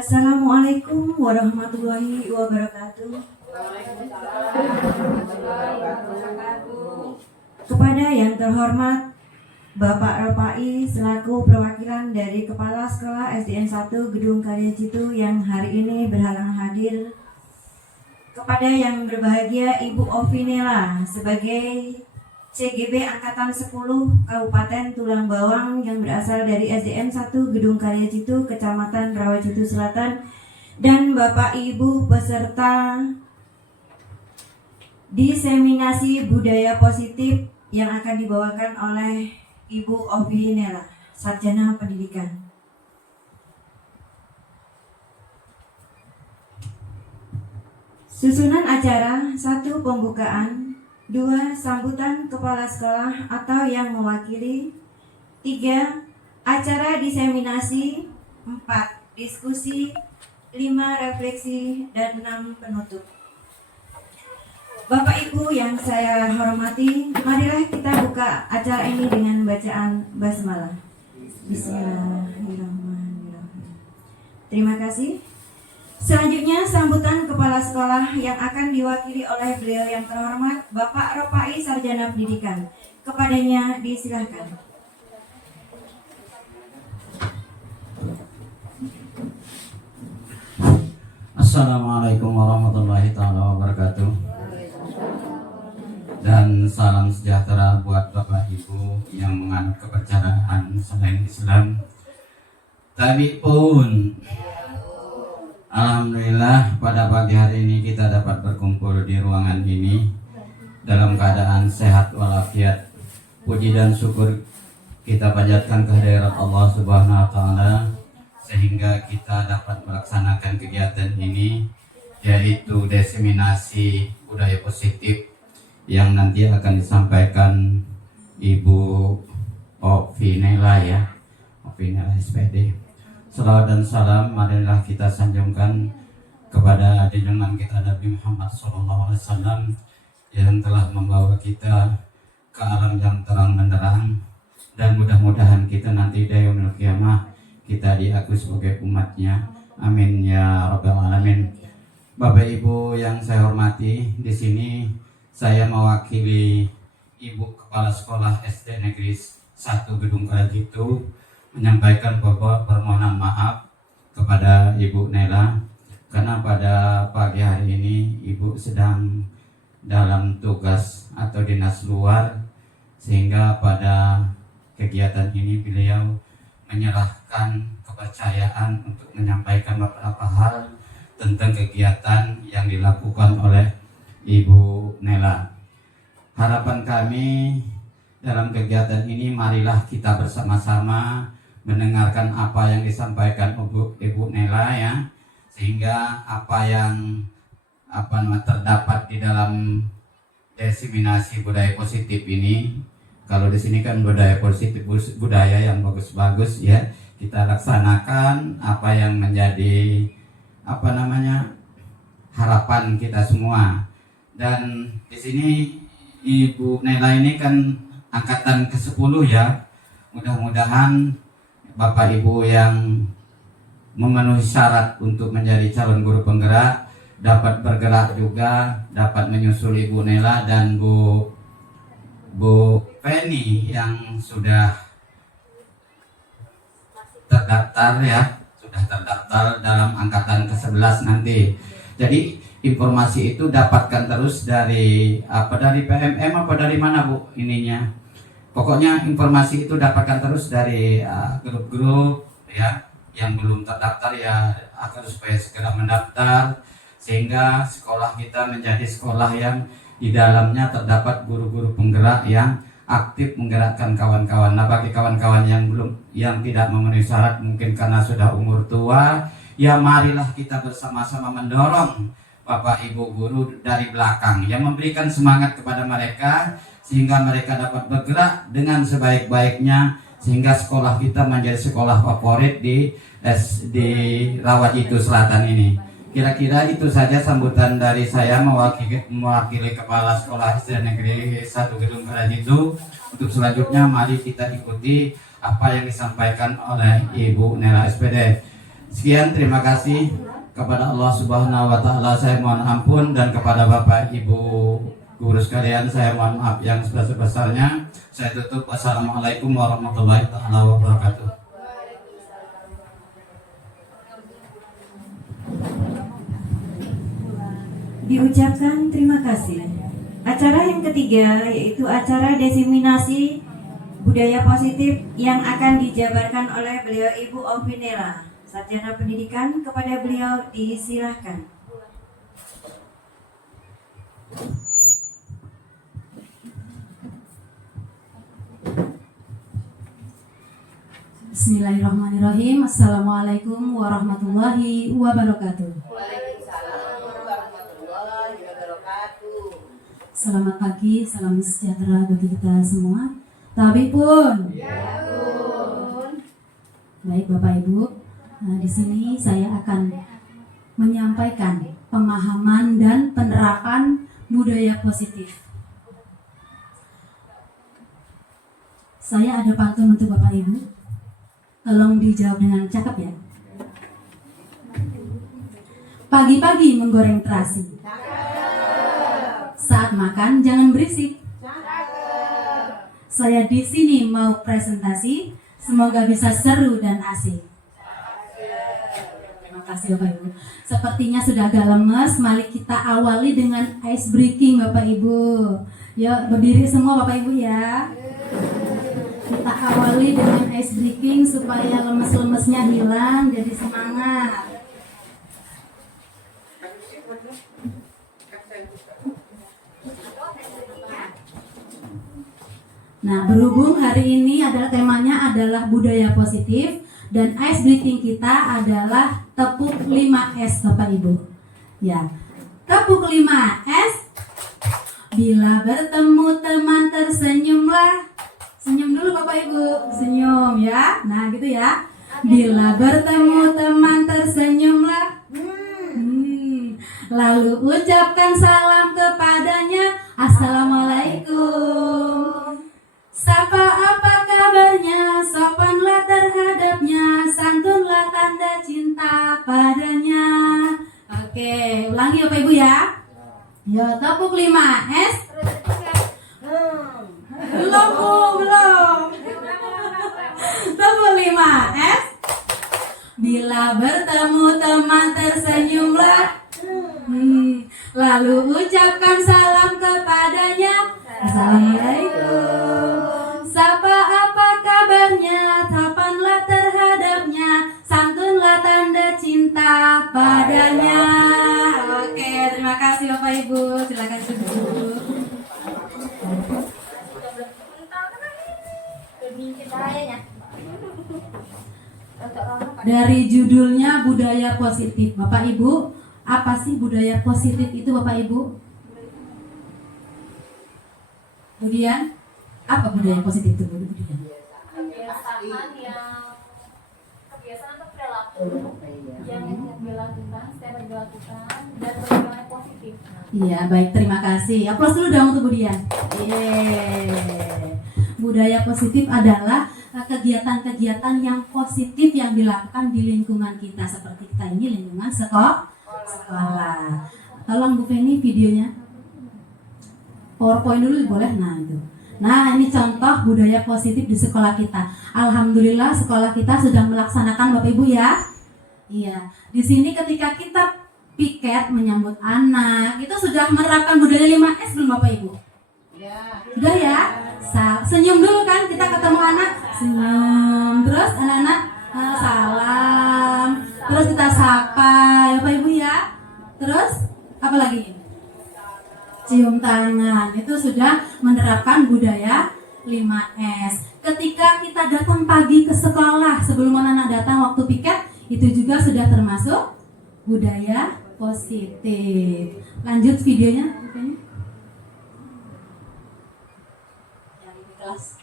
Assalamualaikum warahmatullahi wabarakatuh. Kepada yang terhormat Bapak Ropai selaku perwakilan dari Kepala Sekolah SDN 1 Gedung Karya Citu yang hari ini berhalangan hadir. Kepada yang berbahagia Ibu Ovinela sebagai CGB Angkatan 10 Kabupaten Tulang Bawang yang berasal dari SDN 1 Gedung Karya Citu, Kecamatan Rawacitu Selatan, dan Bapak Ibu peserta diseminasi budaya positif yang akan dibawakan oleh Ibu Ovinela, Sarjana Pendidikan. Susunan acara: 1. Pembukaan, 2. Sambutan kepala sekolah atau yang mewakili, 3. Acara diseminasi, 4. Diskusi, 5. Refleksi, dan 6. Penutup. Bapak Ibu yang saya hormati, marilah kita buka acara ini dengan bacaan basmalah. Bismillahirrahmanirrahim. Terima kasih. Selanjutnya sambutan kepala sekolah yang akan diwakili oleh beliau yang terhormat Bapak Ropai Sarjana Pendidikan. Kepadanya disilahkan. Assalamualaikum warahmatullahi wabarakatuh. Dan salam sejahtera buat Bapak Ibu yang menganut kepercayaan selain Islam. Tapi pun alhamdulillah pada pagi hari ini kita dapat berkumpul di ruangan ini dalam keadaan sehat walafiat. Puji dan syukur kita panjatkan kehadirat Allah Subhanahu wa taala sehingga kita dapat melaksanakan kegiatan ini, yaitu diseminasi budaya positif yang nanti akan disampaikan Ibu Ovinela ya, Ovinela SPD. Salawat dan salam marilah kita sanjungkan kepada junjungan kita Nabi Muhammad SAW yang telah membawa kita ke alam yang terang benderang, dan mudah-mudahan kita nanti di yaumil qiyamah kita diakui sebagai umatnya. Amin ya rabbal alamin. Bapak Ibu yang saya hormati, di sini saya mewakili Ibu Kepala Sekolah SD Negeri 1 Gedung Karya Citu menyampaikan bahwa permohonan maaf kepada Ibu Nela karena pada pagi hari ini Ibu sedang dalam tugas atau dinas luar, sehingga pada kegiatan ini beliau menyerahkan kepercayaan untuk menyampaikan beberapa hal tentang kegiatan yang dilakukan oleh Ibu Nela. Harapan kami dalam kegiatan ini, marilah kita bersama-sama mendengarkan apa yang disampaikan Ibu Nela ya, sehingga apa yang terdapat di dalam diseminasi budaya positif ini, kalau di sini kan budaya positif, budaya yang bagus-bagus ya, kita laksanakan apa yang menjadi harapan kita semua. Dan di sini Ibu Nela ini kan angkatan ke-10 ya. Mudah-mudahan Bapak Ibu yang memenuhi syarat untuk menjadi calon guru penggerak dapat bergerak juga, dapat menyusul Ibu Nela dan Bu Penny yang sudah terdaftar ya, sudah terdaftar dalam angkatan ke-11 nanti. Jadi informasi itu dapatkan terus dari PMM apa dari mana Bu ininya. Pokoknya informasi itu dapatkan terus dari grup-grup ya, yang belum terdaftar ya agar supaya segera mendaftar, sehingga sekolah kita menjadi sekolah yang di dalamnya terdapat guru-guru penggerak yang aktif menggerakkan kawan-kawan. Nah, bagi kawan-kawan yang tidak memenuhi syarat, mungkin karena sudah umur tua, ya marilah kita bersama-sama mendorong Bapak Ibu guru dari belakang yang memberikan semangat kepada mereka sehingga mereka dapat bergerak dengan sebaik-baiknya, sehingga sekolah kita menjadi sekolah favorit di Rawacitu Selatan ini. Kira-kira itu saja sambutan dari saya mewakili Kepala Sekolah SD Negeri 1 Gedung Karya Citu. Untuk selanjutnya mari kita ikuti apa yang disampaikan oleh Ibu Nela SPD. Sekian, terima kasih kepada Allah Subhanahu wa taala. Saya mohon ampun, dan kepada Bapak Ibu guru sekalian saya mohon maaf yang sebesar-besarnya. Saya tutup. Wassalamualaikum warahmatullahi taala wabarakatuh. Diucapkan terima kasih. Acara yang ketiga yaitu acara diseminasi budaya positif yang akan dijabarkan oleh beliau Ibu Ovinela, Sarjana Pendidikan. Kepada beliau disilahkan. Bismillahirrahmanirrahim. Assalamualaikum warahmatullahi wabarakatuh. Selamat pagi, salam sejahtera bagi kita semua. Tabi pun. Baik Bapak Ibu, di sini saya akan menyampaikan pemahaman dan penerapan budaya positif. Saya ada pantun untuk Bapak Ibu. Tolong dijawab dengan cakep ya. Pagi-pagi menggoreng terasi. Saat makan jangan berisik. Saya di sini mau presentasi, semoga bisa seru dan asik. Terima kasih Bapak Ibu. Sepertinya sudah agak lemes, mari kita awali dengan ice breaking Bapak Ibu. Yuk berdiri semua Bapak Ibu ya. Kita awali dengan ice breaking supaya lemes-lemesnya hilang, jadi semangat. Nah, berhubung hari ini adalah temanya adalah budaya positif dan ice breaking kita adalah tepuk 5S Bapak Ibu. Ya. Tepuk 5S. Bila bertemu teman tersenyumlah. Senyum dulu Bapak Ibu, senyum ya. Nah, gitu ya. Bila bertemu teman tersenyumlah. Lalu ucapkan salam kepadanya. Assalamualaikum. Sapa apa kabarnya, sopanlah terhadapnya, santunlah tanda cinta padanya. Oke, ulangi Bapak Ibu ya. Yo, tepuk 5S. Belum. Tepuk 5S. Bila bertemu teman tersenyumlah. Lalu ucapkan salam kepadanya. Assalamualaikum. Sapa apa kabarnya, tapanlah terhadapnya, santunlah tanda cinta padanya. Oke, terima kasih Bapak Ibu. Silakan duduk. Dari judulnya budaya positif, Bapak Ibu, apa sih budaya positif itu Bapak Ibu? Kemudian apa budaya positif itu kemudian? Kebiasaan atau perilaku yang dilakukan, setiap dilakukan dan berjalan positif. Iya, baik, terima kasih. Aplaus dulu dong untuk Budian. Yeay. Budaya positif adalah kegiatan-kegiatan yang positif yang dilakukan di lingkungan kita, seperti kita ini lingkungan sekolah. Tolong Bu Feni videonya. PowerPoint dulu boleh. Nah, itu. Nah, ini contoh budaya positif di sekolah kita. Alhamdulillah sekolah kita sudah melaksanakan Bapak Ibu ya. Iya. Di sini ketika kita piket menyambut anak, itu sudah menerapkan budaya 5S belum Bapak Ibu? Ya. Sudah ya? Senyum dulu kan, kita ketemu anak, senyum. Terus anak-anak salam. Terus kita sapa, ya Bapak Ibu ya. Terus apa lagi? Cium tangan. Itu sudah menerapkan budaya 5S. Ketika kita datang pagi ke sekolah sebelum anak-anak datang waktu piket, itu juga sudah termasuk budaya positif. Lanjut videonya. Yang di kelas.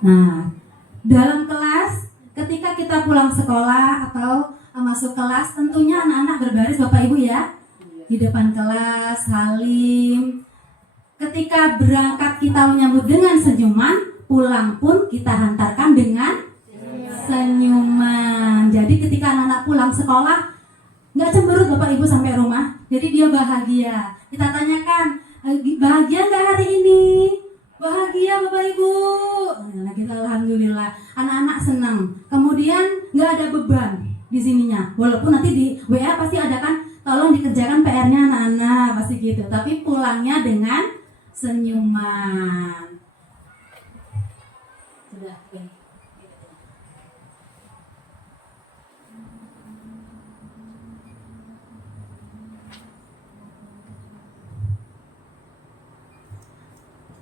Nah, dalam kelas ketika kita pulang sekolah atau masuk kelas, tentunya anak-anak berbaris Bapak Ibu ya. di depan kelas, salim. Ketika berangkat kita menyambut dengan senyuman, pulang pun kita hantarkan dengan senyuman. Jadi ketika anak-anak pulang sekolah, nggak cemberut Bapak Ibu sampai rumah. Jadi dia bahagia. Kita tanyakan, bahagia nggak hari ini? Bahagia Bapak Ibu. Nah, kita alhamdulillah. Anak-anak senang. Kemudian nggak ada beban di sininya. Walaupun nanti di WA pasti ada kan, tolong dikerjakan PR-nya anak-anak pasti gitu. Tapi pulangnya dengan senyuman. Sudah, oke.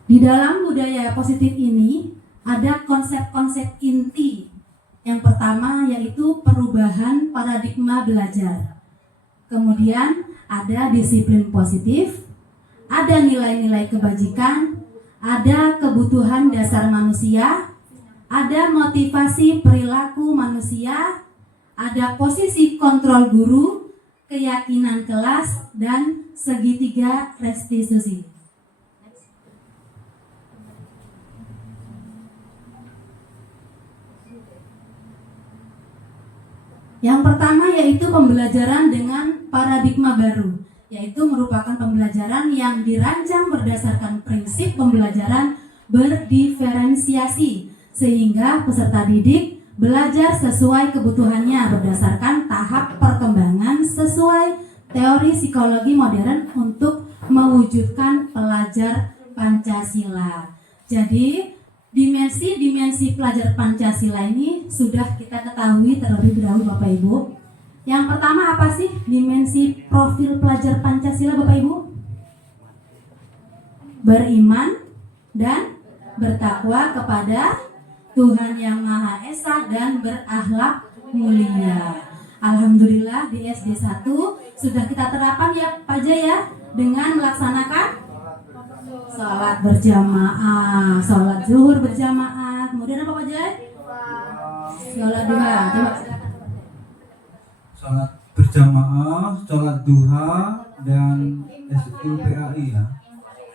Di dalam budaya positif ini ada konsep-konsep inti. Yang pertama yaitu perubahan paradigma belajar. Kemudian ada disiplin positif, ada nilai-nilai kebajikan, ada kebutuhan dasar manusia, ada motivasi perilaku manusia, ada posisi kontrol guru, keyakinan kelas, dan segitiga restitusi. Yang pertama yaitu pembelajaran dengan paradigma baru, yaitu merupakan pembelajaran yang dirancang berdasarkan prinsip pembelajaran berdiferensiasi, sehingga peserta didik belajar sesuai kebutuhannya berdasarkan tahap perkembangan sesuai teori psikologi modern untuk mewujudkan pelajar Pancasila. Jadi dimensi-dimensi pelajar Pancasila ini sudah kita ketahui terlebih dahulu Bapak Ibu. Yang pertama apa sih dimensi profil pelajar Pancasila Bapak Ibu? Beriman dan bertakwa kepada Tuhan Yang Maha Esa dan berakhlak mulia. Alhamdulillah di SD 1 sudah kita terapkan ya Pak Jaya ya, dengan melaksanakan sholat berjamaah, sholat zuhur berjamaah, kemudian apa Pak Jai? Sholat duha. Coba. Sholat berjamaah, sholat duha, dan SUPAI ya,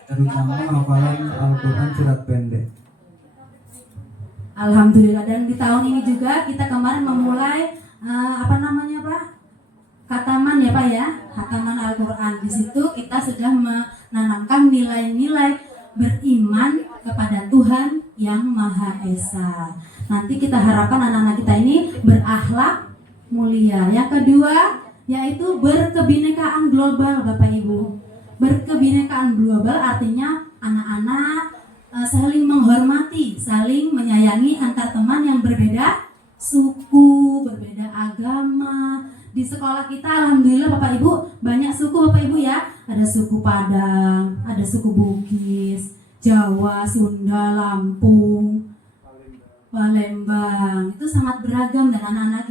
terutama hafalan Al-Quran surat pendek. Alhamdulillah, dan di tahun ini juga kita kemarin memulai Khataman ya Pak ya, khataman Al-Quran. Di situ kita sudah menanamkan nilai-nilai beriman kepada Tuhan Yang Maha Esa. Nanti kita harapkan anak-anak kita ini berakhlak mulia. Yang kedua yaitu berkebinekaan global Bapak Ibu. Berkebinekaan global artinya anak-anak saling menghormati, saling menyayangi antar teman yang berbeda suku, berbeda agama. Di sekolah kita alhamdulillah Bapak Ibu banyak suku Bapak Ibu ya. Ada suku Padang, ada suku Bugis, Jawa, Sunda, Lampung, Palembang. Itu sangat beragam, dan anak-anak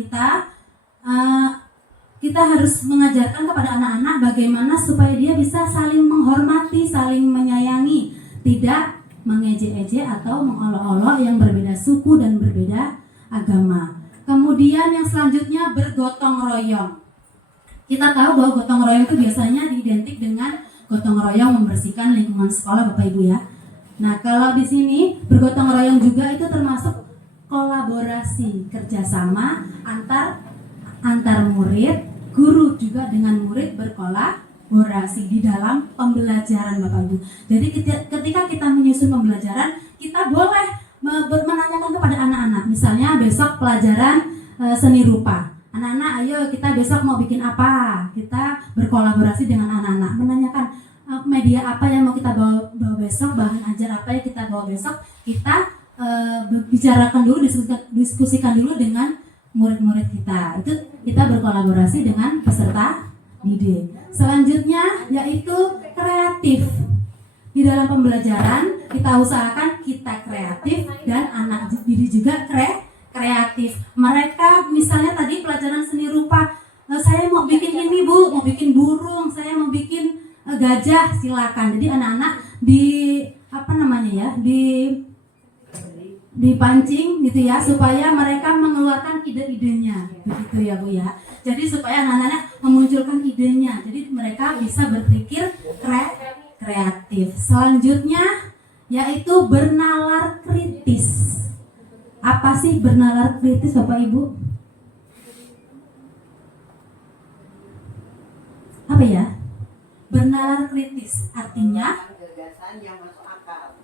kita harus mengajarkan kepada anak-anak bagaimana supaya dia bisa saling menghormati, saling menyayangi, tidak mengejek-ejek atau mengolok-olok yang berbeda suku dan berbeda agama. Kemudian yang selanjutnya bergotong royong. Kita tahu bahwa gotong royong itu biasanya identik dengan gotong royong membersihkan lingkungan sekolah Bapak Ibu ya. Nah kalau di sini bergotong royong juga itu termasuk kolaborasi, kerjasama antar murid, guru juga dengan murid berkolaborasi di dalam pembelajaran Bapak Ibu. Jadi ketika kita menyusun pembelajaran, kita boleh menanyakan kepada anak-anak. Misalnya besok pelajaran seni rupa. Anak-anak, ayo kita besok mau bikin apa? Kita berkolaborasi dengan anak-anak, menanyakan media apa yang mau kita bawa besok, bahan ajar apa yang kita bawa besok. Kita bicarakan dulu, diskusikan dulu dengan murid-murid kita. Itu kita berkolaborasi dengan peserta didik. Selanjutnya yaitu kreatif. Di dalam pembelajaran kita usahakan kita kreatif dan anak didik juga kreatif. Mereka misalnya tadi pelajaran seni rupa, saya mau bikin ini Bu, mau bikin burung, saya mau bikin gajah, silakan. Jadi anak-anak dipancing gitu ya, supaya mereka mengeluarkan ide-idenya, begitu ya Bu ya. Jadi supaya anak-anak memunculkan idenya, jadi mereka bisa berpikir kreatif. Selanjutnya yaitu bernalar kritis. Apa sih bernalar kritis Bapak Ibu? Apa ya? Bernalar kritis artinya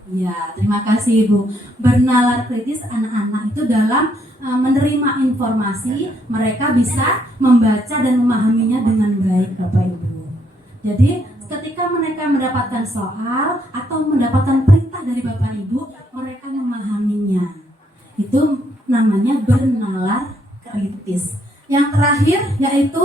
ya, terima kasih Ibu. Bernalar kritis anak-anak itu dalam menerima informasi, mereka bisa membaca dan memahaminya dengan baik Bapak Ibu. Jadi ketika mereka mendapatkan soal atau mendapatkan perintah dari Bapak Ibu, mereka memahaminya. Itu namanya bernalar kritis. Yang terakhir yaitu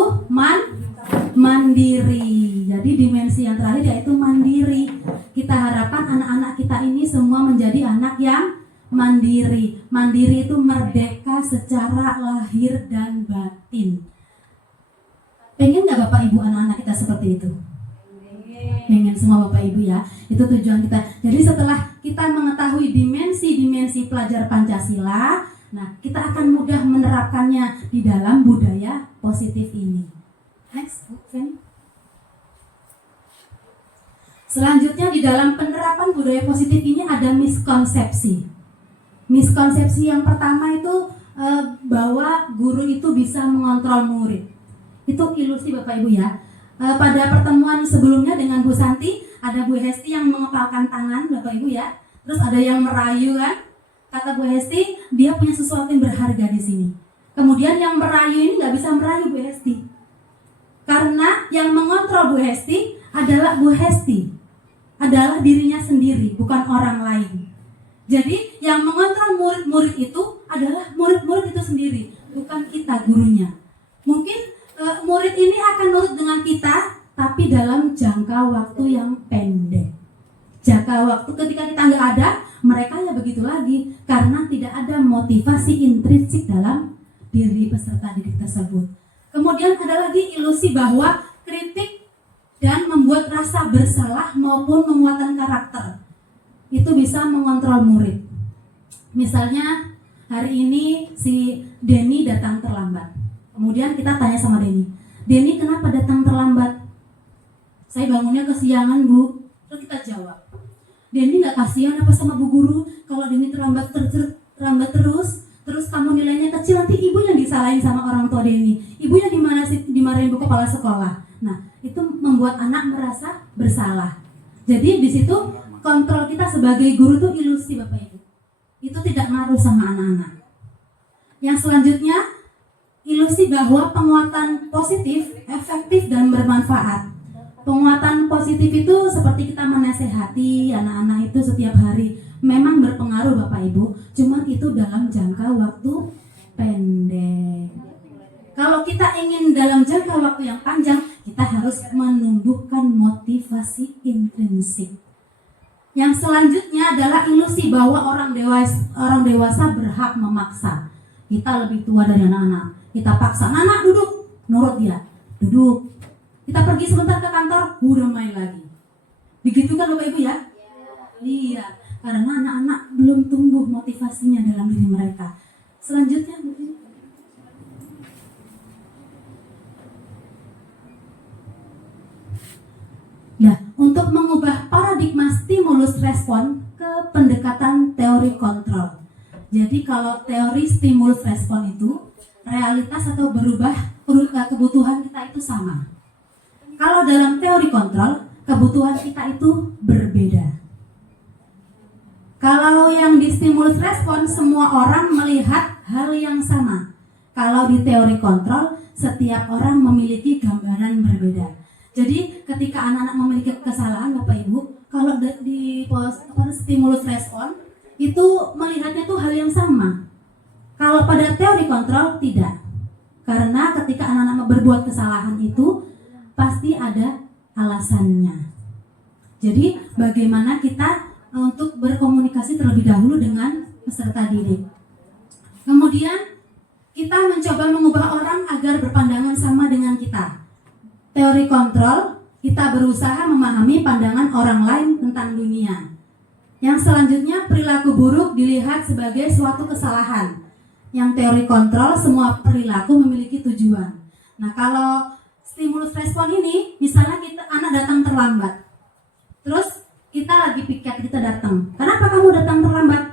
mandiri. Jadi dimensi yang terakhir yaitu mandiri. Kita harapkan anak-anak kita ini semua menjadi anak yang mandiri. Mandiri itu merdeka secara lahir dan batin. Pengen gak Bapak Ibu anak-anak kita seperti itu? Pengen semua Bapak Ibu ya. Itu tujuan kita. Jadi setelah kita mengetahui dimensi-dimensi pelajar Pancasila, nah kita akan mudah menerapkannya di dalam budaya positif ini. Next, Fanny. Selanjutnya di dalam penerapan budaya positif ini ada miskonsepsi. Miskonsepsi yang pertama itu bahwa guru itu bisa mengontrol murid. Itu ilusi Bapak Ibu ya. Pada pertemuan sebelumnya dengan Bu Santi, ada Bu Hesti yang mengepalkan tangan Bapak Ibu ya. Terus ada yang merayu kan. Kata Bu Hesti, dia punya sesuatu yang berharga di sini. Kemudian yang merayu ini nggak bisa merayu Bu Hesti. Karena yang mengontrol Bu Hesti adalah Bu Hesti. Adalah dirinya sendiri, bukan orang lain. Jadi yang mengontrol murid-murid itu adalah murid-murid itu sendiri, bukan kita gurunya. Mungkin murid ini akan nurut dengan kita, tapi dalam jangka waktu yang pendek. Jangka waktu ketika kita nggak ada, mereka ya begitu lagi, karena tidak ada motivasi intrinsik dalam diri peserta didik tersebut. Kemudian ada lagi ilusi bahwa kritik dan membuat rasa bersalah maupun menguatkan karakter itu bisa mengontrol murid. Misalnya hari ini si Denny datang terlambat. Kemudian kita tanya sama Denny, kenapa datang terlambat? Saya bangunnya kesiangan Bu. Terus kita jawab, Denny nggak kasihan apa sama Bu Guru kalau Denny terlambat terus kamu nilainya kecil, nanti ibu yang disalahin sama orang tua Denny. Ibu yang dimarahin Bu Kepala Sekolah. Nah, itu membuat anak merasa bersalah. Jadi di situ kontrol kita sebagai guru itu ilusi Bapak Ibu. Itu tidak ngaruh sama anak-anak. Yang selanjutnya, ilusi bahwa penguatan positif, efektif dan bermanfaat. Penguatan positif itu seperti kita menasehati anak-anak itu setiap hari. Memang berpengaruh Bapak Ibu, cuman itu dalam jangka waktu pendek. Kalau kita ingin dalam jangka waktu yang panjang, kita harus menumbuhkan motivasi intrinsik. Yang selanjutnya adalah ilusi bahwa orang dewasa berhak memaksa. Kita lebih tua dari anak-anak. Kita paksa, anak duduk, nurut dia, duduk. Kita pergi sebentar ke kantor, udah main lagi. Begitu kan Bapak Ibu ya? Iya, karena anak-anak belum tumbuh motivasinya dalam diri mereka. Selanjutnya, nah, untuk mengubah paradigma stimulus respon ke pendekatan teori kontrol. Jadi kalau teori stimulus respon itu realitas atau berubah kebutuhan kita itu sama. Kalau dalam teori kontrol, kebutuhan kita itu berbeda. Kalau yang di stimulus respon, semua orang melihat hal yang sama. Kalau di teori kontrol, setiap orang memiliki gambaran berbeda. Jadi ketika anak-anak memiliki kesalahan Bapak Ibu, kalau di stimulus respon itu melihatnya tuh hal yang sama. Kalau pada teori kontrol tidak. Karena ketika anak-anak berbuat kesalahan itu pasti ada alasannya. Jadi bagaimana kita untuk berkomunikasi terlebih dahulu dengan peserta didik. Kemudian kita mencoba mengubah orang agar berpandangan sama dengan kita. Teori kontrol, kita berusaha memahami pandangan orang lain tentang dunia. Yang selanjutnya, perilaku buruk dilihat sebagai suatu kesalahan. Yang teori kontrol, semua perilaku memiliki tujuan. Nah, kalau stimulus respon ini, misalnya anak datang terlambat. Terus kita lagi piket, kita datang. Kenapa kamu datang terlambat?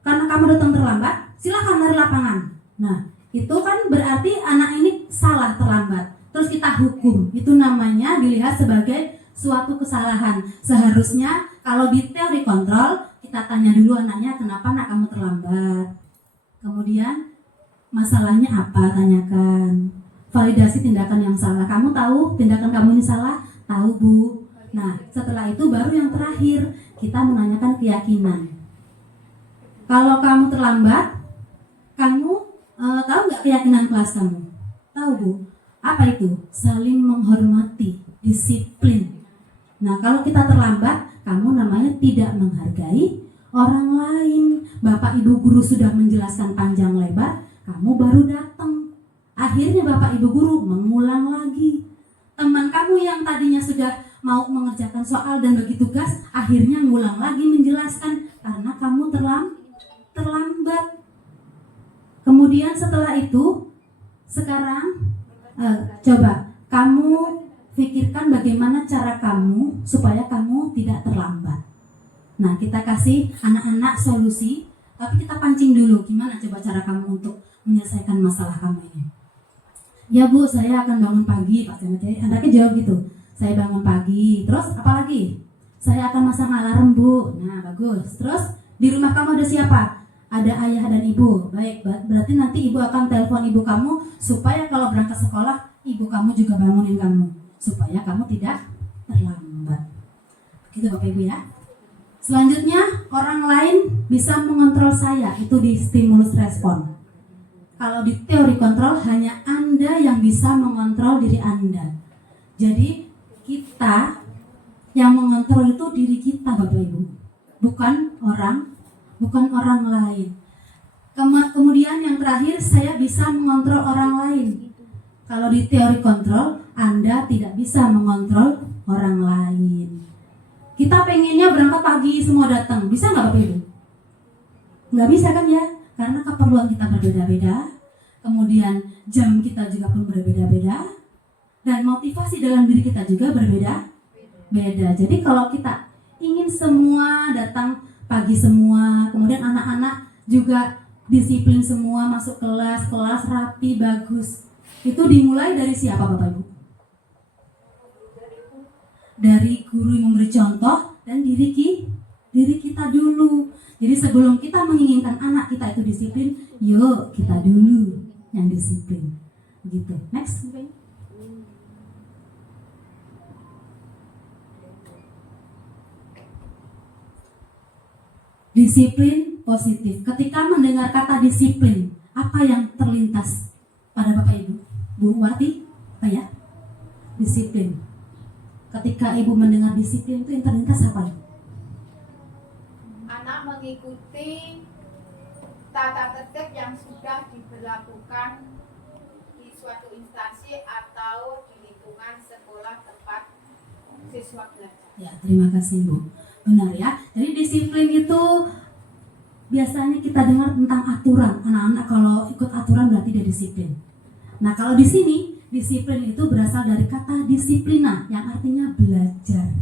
Karena kamu datang terlambat, silakan dari lapangan. Nah, itu kan berarti anak ini salah terlambat. Terus kita hukum. Itu namanya dilihat sebagai suatu kesalahan. Seharusnya kalau di teori kontrol, kita tanya dulu anaknya, kenapa anak kamu terlambat? Kemudian masalahnya apa? Tanyakan. Validasi tindakan yang salah. Kamu tahu tindakan kamu ini salah? Tahu, Bu. Nah, setelah itu baru yang terakhir kita menanyakan keyakinan. Kalau kamu terlambat, kamu tahu nggak keyakinan kelas kamu? Tahu, Bu. Apa itu? Saling menghormati, disiplin. Nah, kalau kita terlambat, kamu namanya tidak menghargai orang lain. Bapak Ibu guru sudah menjelaskan panjang lebar, kamu baru datang. Akhirnya Bapak Ibu guru mengulang lagi. Teman kamu yang tadinya sudah mau mengerjakan soal dan bagi tugas, akhirnya ngulang lagi menjelaskan karena kamu terlambat. Kemudian setelah itu, sekarang coba kamu pikirkan bagaimana cara kamu supaya kamu tidak terlambat. Nah, kita kasih anak-anak solusi, tapi kita pancing dulu gimana coba cara kamu untuk menyelesaikan masalah kamu ini. Ya Bu, saya akan bangun pagi, Pak Cemet. Anaknya jawab gitu. Saya bangun pagi, terus apa lagi? Saya akan masang alarm, Bu. Nah, bagus. Terus di rumah kamu ada siapa? Ada ayah dan ibu. Baik, berarti nanti ibu akan telepon ibu kamu supaya kalau berangkat sekolah, ibu kamu juga bangunin kamu supaya kamu tidak terlambat. Gitu Bapak Ibu ya. Selanjutnya, orang lain bisa mengontrol saya, itu di stimulus respon. Kalau di teori kontrol, hanya Anda yang bisa mengontrol diri Anda. Jadi, kita yang mengontrol itu diri kita, Bapak Ibu. Bukan orang lain. Kemudian yang terakhir, saya bisa mengontrol orang lain. Kalau di teori kontrol, Anda tidak bisa mengontrol orang lain. Kita pengennya berangkat pagi semua datang, bisa nggak Bapak Ibu? Nggak bisa kan ya? Karena keperluan kita berbeda-beda, kemudian jam kita juga pun berbeda-beda, dan motivasi dalam diri kita juga berbeda-beda. Jadi kalau kita ingin semua datang pagi semua, kemudian anak-anak juga disiplin semua, masuk kelas rapi, bagus, itu dimulai dari siapa Bapak Ibu? Dari guru yang memberi contoh dan diri kita dulu. Jadi sebelum kita menginginkan anak kita itu disiplin, yuk kita dulu yang disiplin. Begitu. Next. Disiplin positif. Ketika mendengar kata disiplin, apa yang terlintas pada Bapak Ibu? Bu Wati, apa ya? Disiplin. Ketika ibu mendengar disiplin itu yang terlintas apa? Anak mengikuti tata tertib yang sudah diberlakukan di suatu instansi atau di lingkungan sekolah tempat siswa belajar. Ya, terima kasih Bu. Benar ya. Jadi disiplin itu biasanya kita dengar tentang aturan. Anak-anak kalau ikut aturan berarti dia disiplin. Nah, kalau di sini disiplin itu berasal dari kata disiplina yang artinya belajar.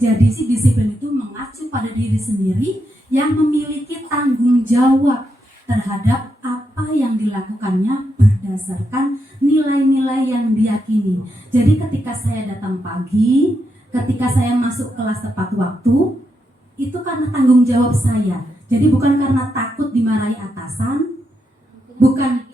Jadi si disiplin itu mengacu pada diri sendiri yang memiliki tanggung jawab terhadap apa yang dilakukannya berdasarkan nilai-nilai yang diyakini. Jadi ketika saya datang pagi, ketika saya masuk kelas tepat waktu, itu karena tanggung jawab saya. Jadi bukan karena takut dimarahi atasan, bukan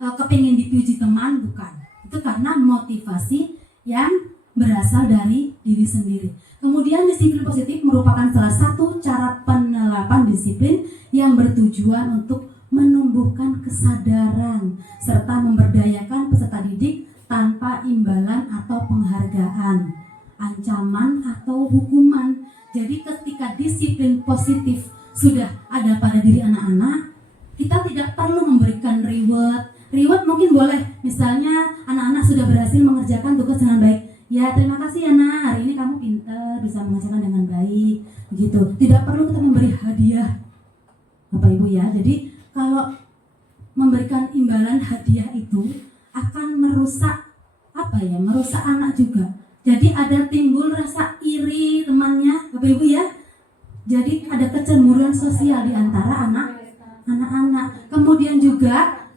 kepingin dipuji teman, bukan. Itu karena motivasi yang berasal dari diri sendiri. Kemudian disiplin positif merupakan salah satu cara penerapan disiplin yang bertujuan untuk menumbuhkan kesadaran serta memberdayakan peserta didik tanpa imbalan atau penghargaan, ancaman atau hukuman. Jadi ketika disiplin positif sudah ada pada diri anak-anak, kita tidak perlu memberikan reward. Reward mungkin boleh, misalnya anak-anak sudah berhasil mengerjakan tugas dengan baik. Ya, terima kasih ya nak, hari ini kamu pintar, bisa mengajarkan dengan baik, begitu. Tidak perlu kita memberi hadiah, Bapak Ibu ya. Jadi kalau memberikan imbalan hadiah itu akan merusak merusak anak juga. Jadi ada timbul rasa iri temannya, Bapak Ibu ya. Jadi ada kecemburuan sosial di antara anak-anak. Kemudian juga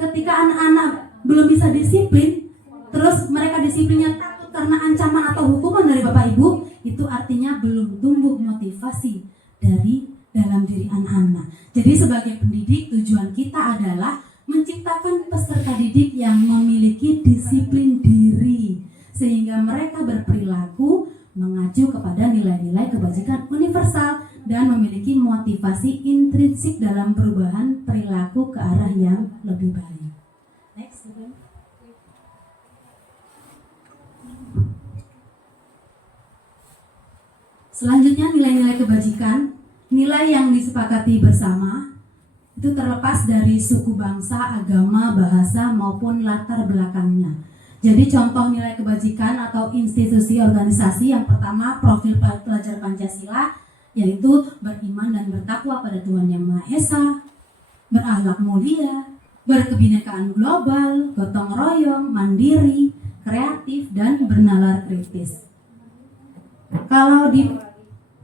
ketika anak-anak belum bisa disiplin, terus mereka disiplinnya takut karena ancaman atau hukuman dari Bapak Ibu, itu artinya belum tumbuh motivasi dari dalam diri anak-anak. Jadi sebagai pendidik, tujuan kita adalah menciptakan peserta didik yang memiliki disiplin diri, sehingga mereka berperilaku mengacu kepada nilai-nilai kebajikan universal dan memiliki motivasi intrinsik dalam perubahan perilaku ke arah yang lebih baik. Next. Selanjutnya nilai-nilai kebajikan, nilai yang disepakati bersama itu terlepas dari suku bangsa, agama, bahasa maupun latar belakangnya. Jadi contoh nilai kebajikan atau institusi organisasi yang pertama profil pelajar Pancasila, yaitu beriman dan bertakwa pada Tuhan Yang Maha Esa, berakhlak mulia, berkebinekaan global, gotong royong, mandiri, kreatif, dan bernalar kritis. Kalau di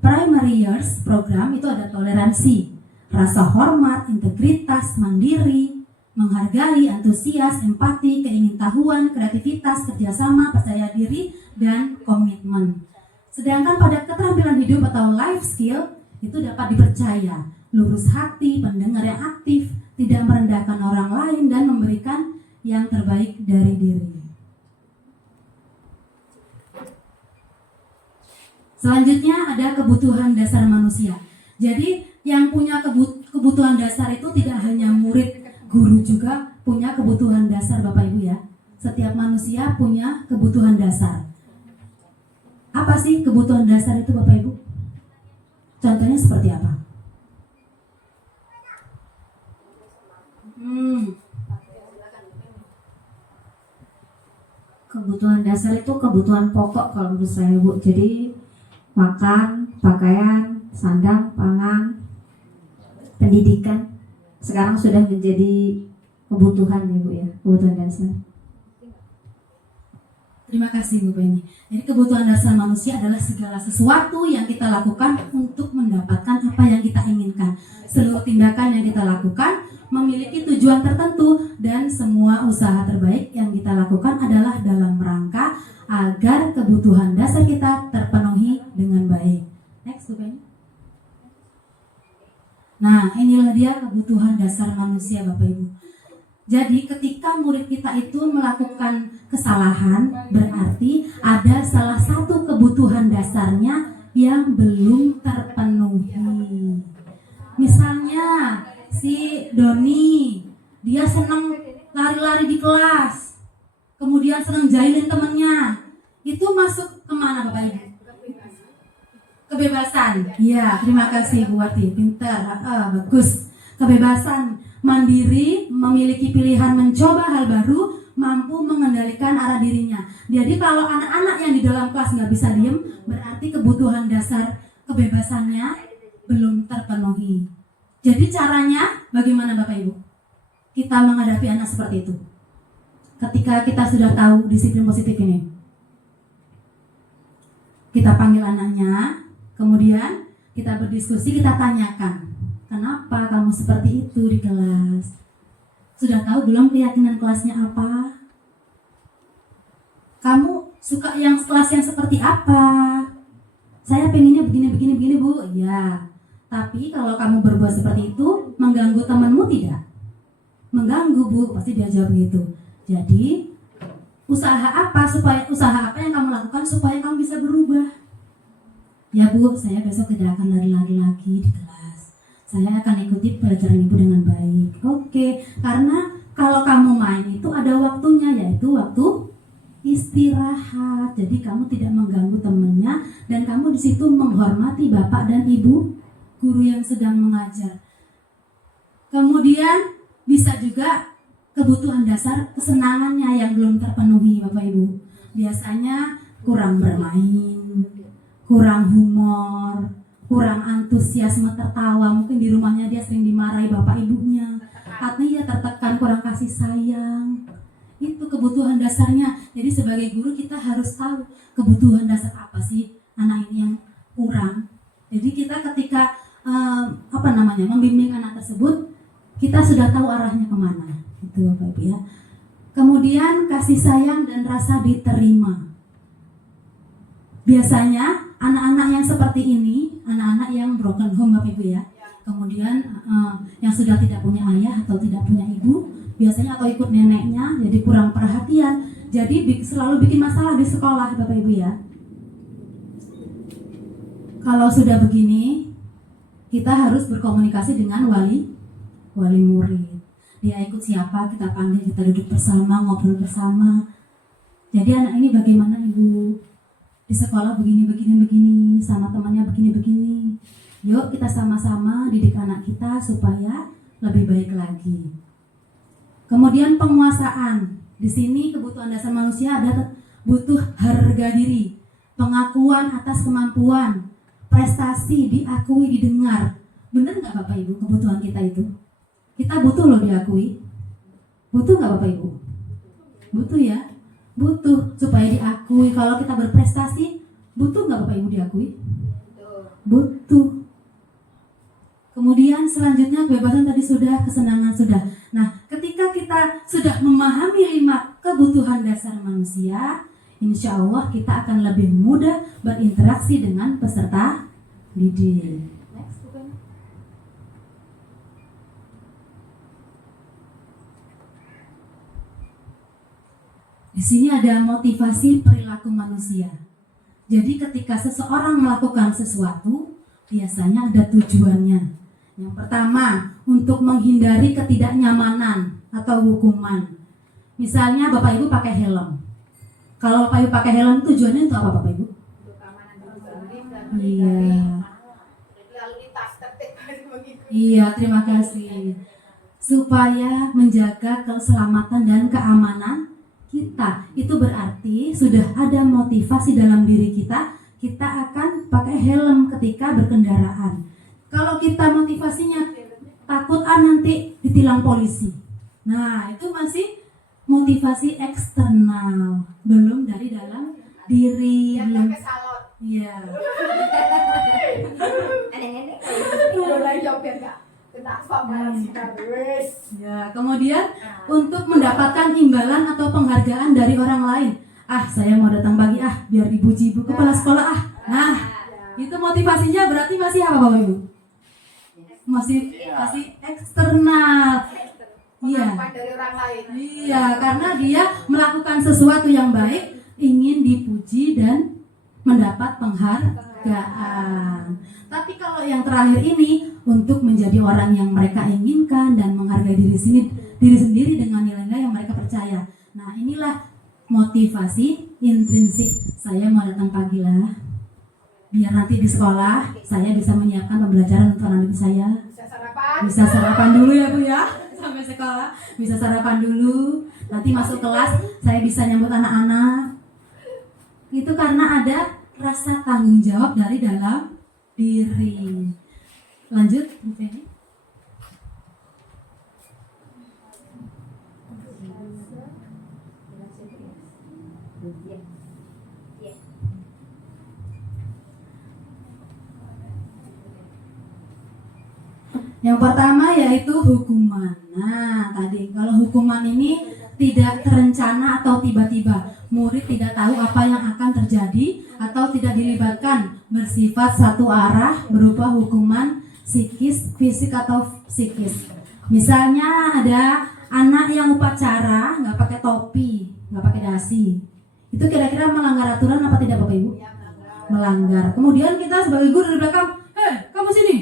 primary years program itu ada toleransi, rasa hormat, integritas, mandiri, menghargai, antusias, empati, keingintahuan, kreativitas, kerjasama, percaya diri, dan komitmen. Sedangkan pada keterampilan hidup atau life skill itu dapat dipercaya, lurus hati, pendengar yang aktif, tidak merendahkan orang lain, dan memberikan yang terbaik dari diri. Selanjutnya ada kebutuhan dasar manusia. Jadi yang punya kebutuhan dasar itu tidak hanya murid, guru juga punya kebutuhan dasar, Bapak Ibu ya. Setiap manusia punya kebutuhan dasar. Apa sih kebutuhan dasar itu, Bapak Ibu? Contohnya seperti apa? Kebutuhan dasar itu kebutuhan pokok kalau menurut saya, Bu. Jadi makan, pakaian, sandang, pangan, pendidikan sekarang sudah menjadi kebutuhan ya, Bu ya, kebutuhan dasar. Terima kasih Bu Penny. Jadi kebutuhan dasar manusia adalah segala sesuatu yang kita lakukan untuk mendapatkan apa yang kita inginkan. Seluruh tindakan yang kita lakukan memiliki tujuan tertentu, dan semua usaha terbaik yang kita lakukan adalah dalam rangka agar kebutuhan dasar kita terpenuhi dengan baik. Next Bu Penny. Nah, inilah dia kebutuhan dasar manusia, Bapak Ibu. Jadi ketika murid kita itu melakukan kesalahan, berarti ada salah satu kebutuhan dasarnya yang belum terpenuhi. Misalnya si Doni, dia senang lari-lari di kelas, kemudian senang jahilin temennya. Itu masuk kemana Bapak Ibu? Kebebasan. Iya, terima kasih Bu Wati, pintar, bagus. Kebebasan, mandiri, memiliki pilihan mencoba hal baru, mampu mengendalikan arah dirinya. Jadi kalau anak-anak yang di dalam kelas nggak bisa diem, berarti kebutuhan dasar kebebasannya belum terpenuhi. Jadi caranya bagaimana Bapak Ibu? Kita menghadapi anak seperti itu. Ketika kita sudah tahu disiplin positif ini, kita panggil anaknya, kemudian kita berdiskusi, kita tanyakan, kenapa kamu seperti itu di kelas? Sudah tahu belum keyakinan kelasnya apa? Kamu suka yang kelas yang seperti apa? Saya pengennya begini Bu. Ya, tapi kalau kamu berbuat seperti itu, mengganggu temanmu tidak? Mengganggu Bu, pasti dia jawab gitu. Jadi usaha apa yang kamu lakukan supaya kamu bisa berubah? Ya Bu, saya besok tidak akan lari-lari lagi di kelas. Saya akan ikuti pelajaran Ibu dengan baik. Oke, karena kalau kamu main itu ada waktunya, yaitu waktu istirahat. Jadi kamu tidak mengganggu temannya, dan kamu di situ menghormati Bapak dan Ibu guru yang sedang mengajar. Kemudian bisa juga kebutuhan dasar kesenangannya yang belum terpenuhi Bapak Ibu. Biasanya kurang bermain, kurang humor, kurang antusiasme tertawa. Mungkin di rumahnya dia sering dimarahi bapak ibunya, artinya dia tertekan, kurang kasih sayang. Itu kebutuhan dasarnya. Jadi sebagai guru kita harus tahu kebutuhan dasar apa sih anak ini yang kurang. Jadi kita ketika membimbing anak tersebut, kita sudah tahu arahnya kemana. Itu Bapak Ibu ya. Kemudian kasih sayang dan rasa diterima. Biasanya anak-anak yang seperti ini, anak-anak yang broken home Bapak Ibu ya. Kemudian yang sudah tidak punya ayah atau tidak punya ibu, biasanya atau ikut neneknya, jadi kurang perhatian, jadi selalu bikin masalah di sekolah Bapak Ibu ya. Kalau sudah begini, kita harus berkomunikasi dengan wali murid. Dia ikut siapa, kita panggil, kita duduk bersama, ngobrol bersama. Jadi anak ini bagaimana ibu? Di sekolah begini, sama temannya begini. Yuk kita sama-sama didik anak kita supaya lebih baik lagi. Kemudian penguasaan. Di sini kebutuhan dasar manusia ada butuh harga diri, pengakuan atas kemampuan, prestasi diakui, didengar. Benar nggak Bapak Ibu kebutuhan kita itu? Kita butuh loh diakui. Butuh nggak Bapak Ibu? Butuh ya? Butuh supaya diakui. Kalau kita berprestasi, butuh nggak Bapak Ibu diakui? Butuh. Kemudian selanjutnya kebebasan tadi sudah, kesenangan sudah. Nah, ketika kita sudah memahami 5 kebutuhan dasar manusia, insya Allah kita akan lebih mudah berinteraksi dengan peserta didik. Next, bukan? Di sini ada motivasi perilaku manusia. Jadi ketika seseorang melakukan sesuatu, biasanya ada tujuannya. Yang pertama, untuk menghindari ketidaknyamanan atau hukuman. Misalnya Bapak Ibu pakai helm. Kalau Bapak Ibu pakai helm, tujuannya untuk apa Bapak Ibu? Untuk keamanan diri sendiri dan Iya. lalu lintas tertib begitu. Iya, terima kasih. Supaya menjaga keselamatan dan keamanan kita. Itu berarti sudah ada motivasi dalam diri kita akan pakai helm ketika berkendaraan. Kalau kita motivasinya takut nanti ditilang polisi. Nah, itu masih motivasi eksternal, belum dari dalam diri. Yang Belum. pakai salon. Iya. Mulai jawabnya enggak. Kenapa malah sikap wes? Ya, kemudian untuk mendapatkan imbalan atau penghargaan dari orang lain. Saya mau datang pagi biar dipuji ibu kepala sekolah Nah, itu motivasinya berarti masih apa Bapak Ibu? Masih eksternal. Iya. Pengakuan dari orang lain. Iya, karena dia melakukan sesuatu yang baik, ingin dipuji dan mendapat penghargaan. Tapi kalau yang terakhir ini untuk menjadi orang yang mereka inginkan dan menghargai diri sendiri dengan nilai-nilai yang mereka percaya. Nah, inilah motivasi intrinsik. Saya mau datang pagi lah, biar nanti di sekolah saya bisa menyiapkan pembelajaran untuk anak saya. Bisa sarapan dulu ya Bu ya, sampai sekolah bisa sarapan dulu. Nanti masuk kelas saya bisa nyambut anak-anak. Itu karena ada rasa tanggung jawab dari dalam diri. Lanjut, Bu Feni. Yang pertama yaitu hukuman. Nah, tadi kalau hukuman ini tidak terencana atau tiba-tiba, murid tidak tahu apa yang akan terjadi atau tidak dilibatkan, bersifat satu arah berupa hukuman psikis, fisik atau psikis. Misalnya ada anak yang upacara nggak pakai topi, nggak pakai dasi, itu kira-kira melanggar aturan apa tidak Bapak Ibu? Melanggar. Kemudian kita sebagai guru dari belakang, kamu sini,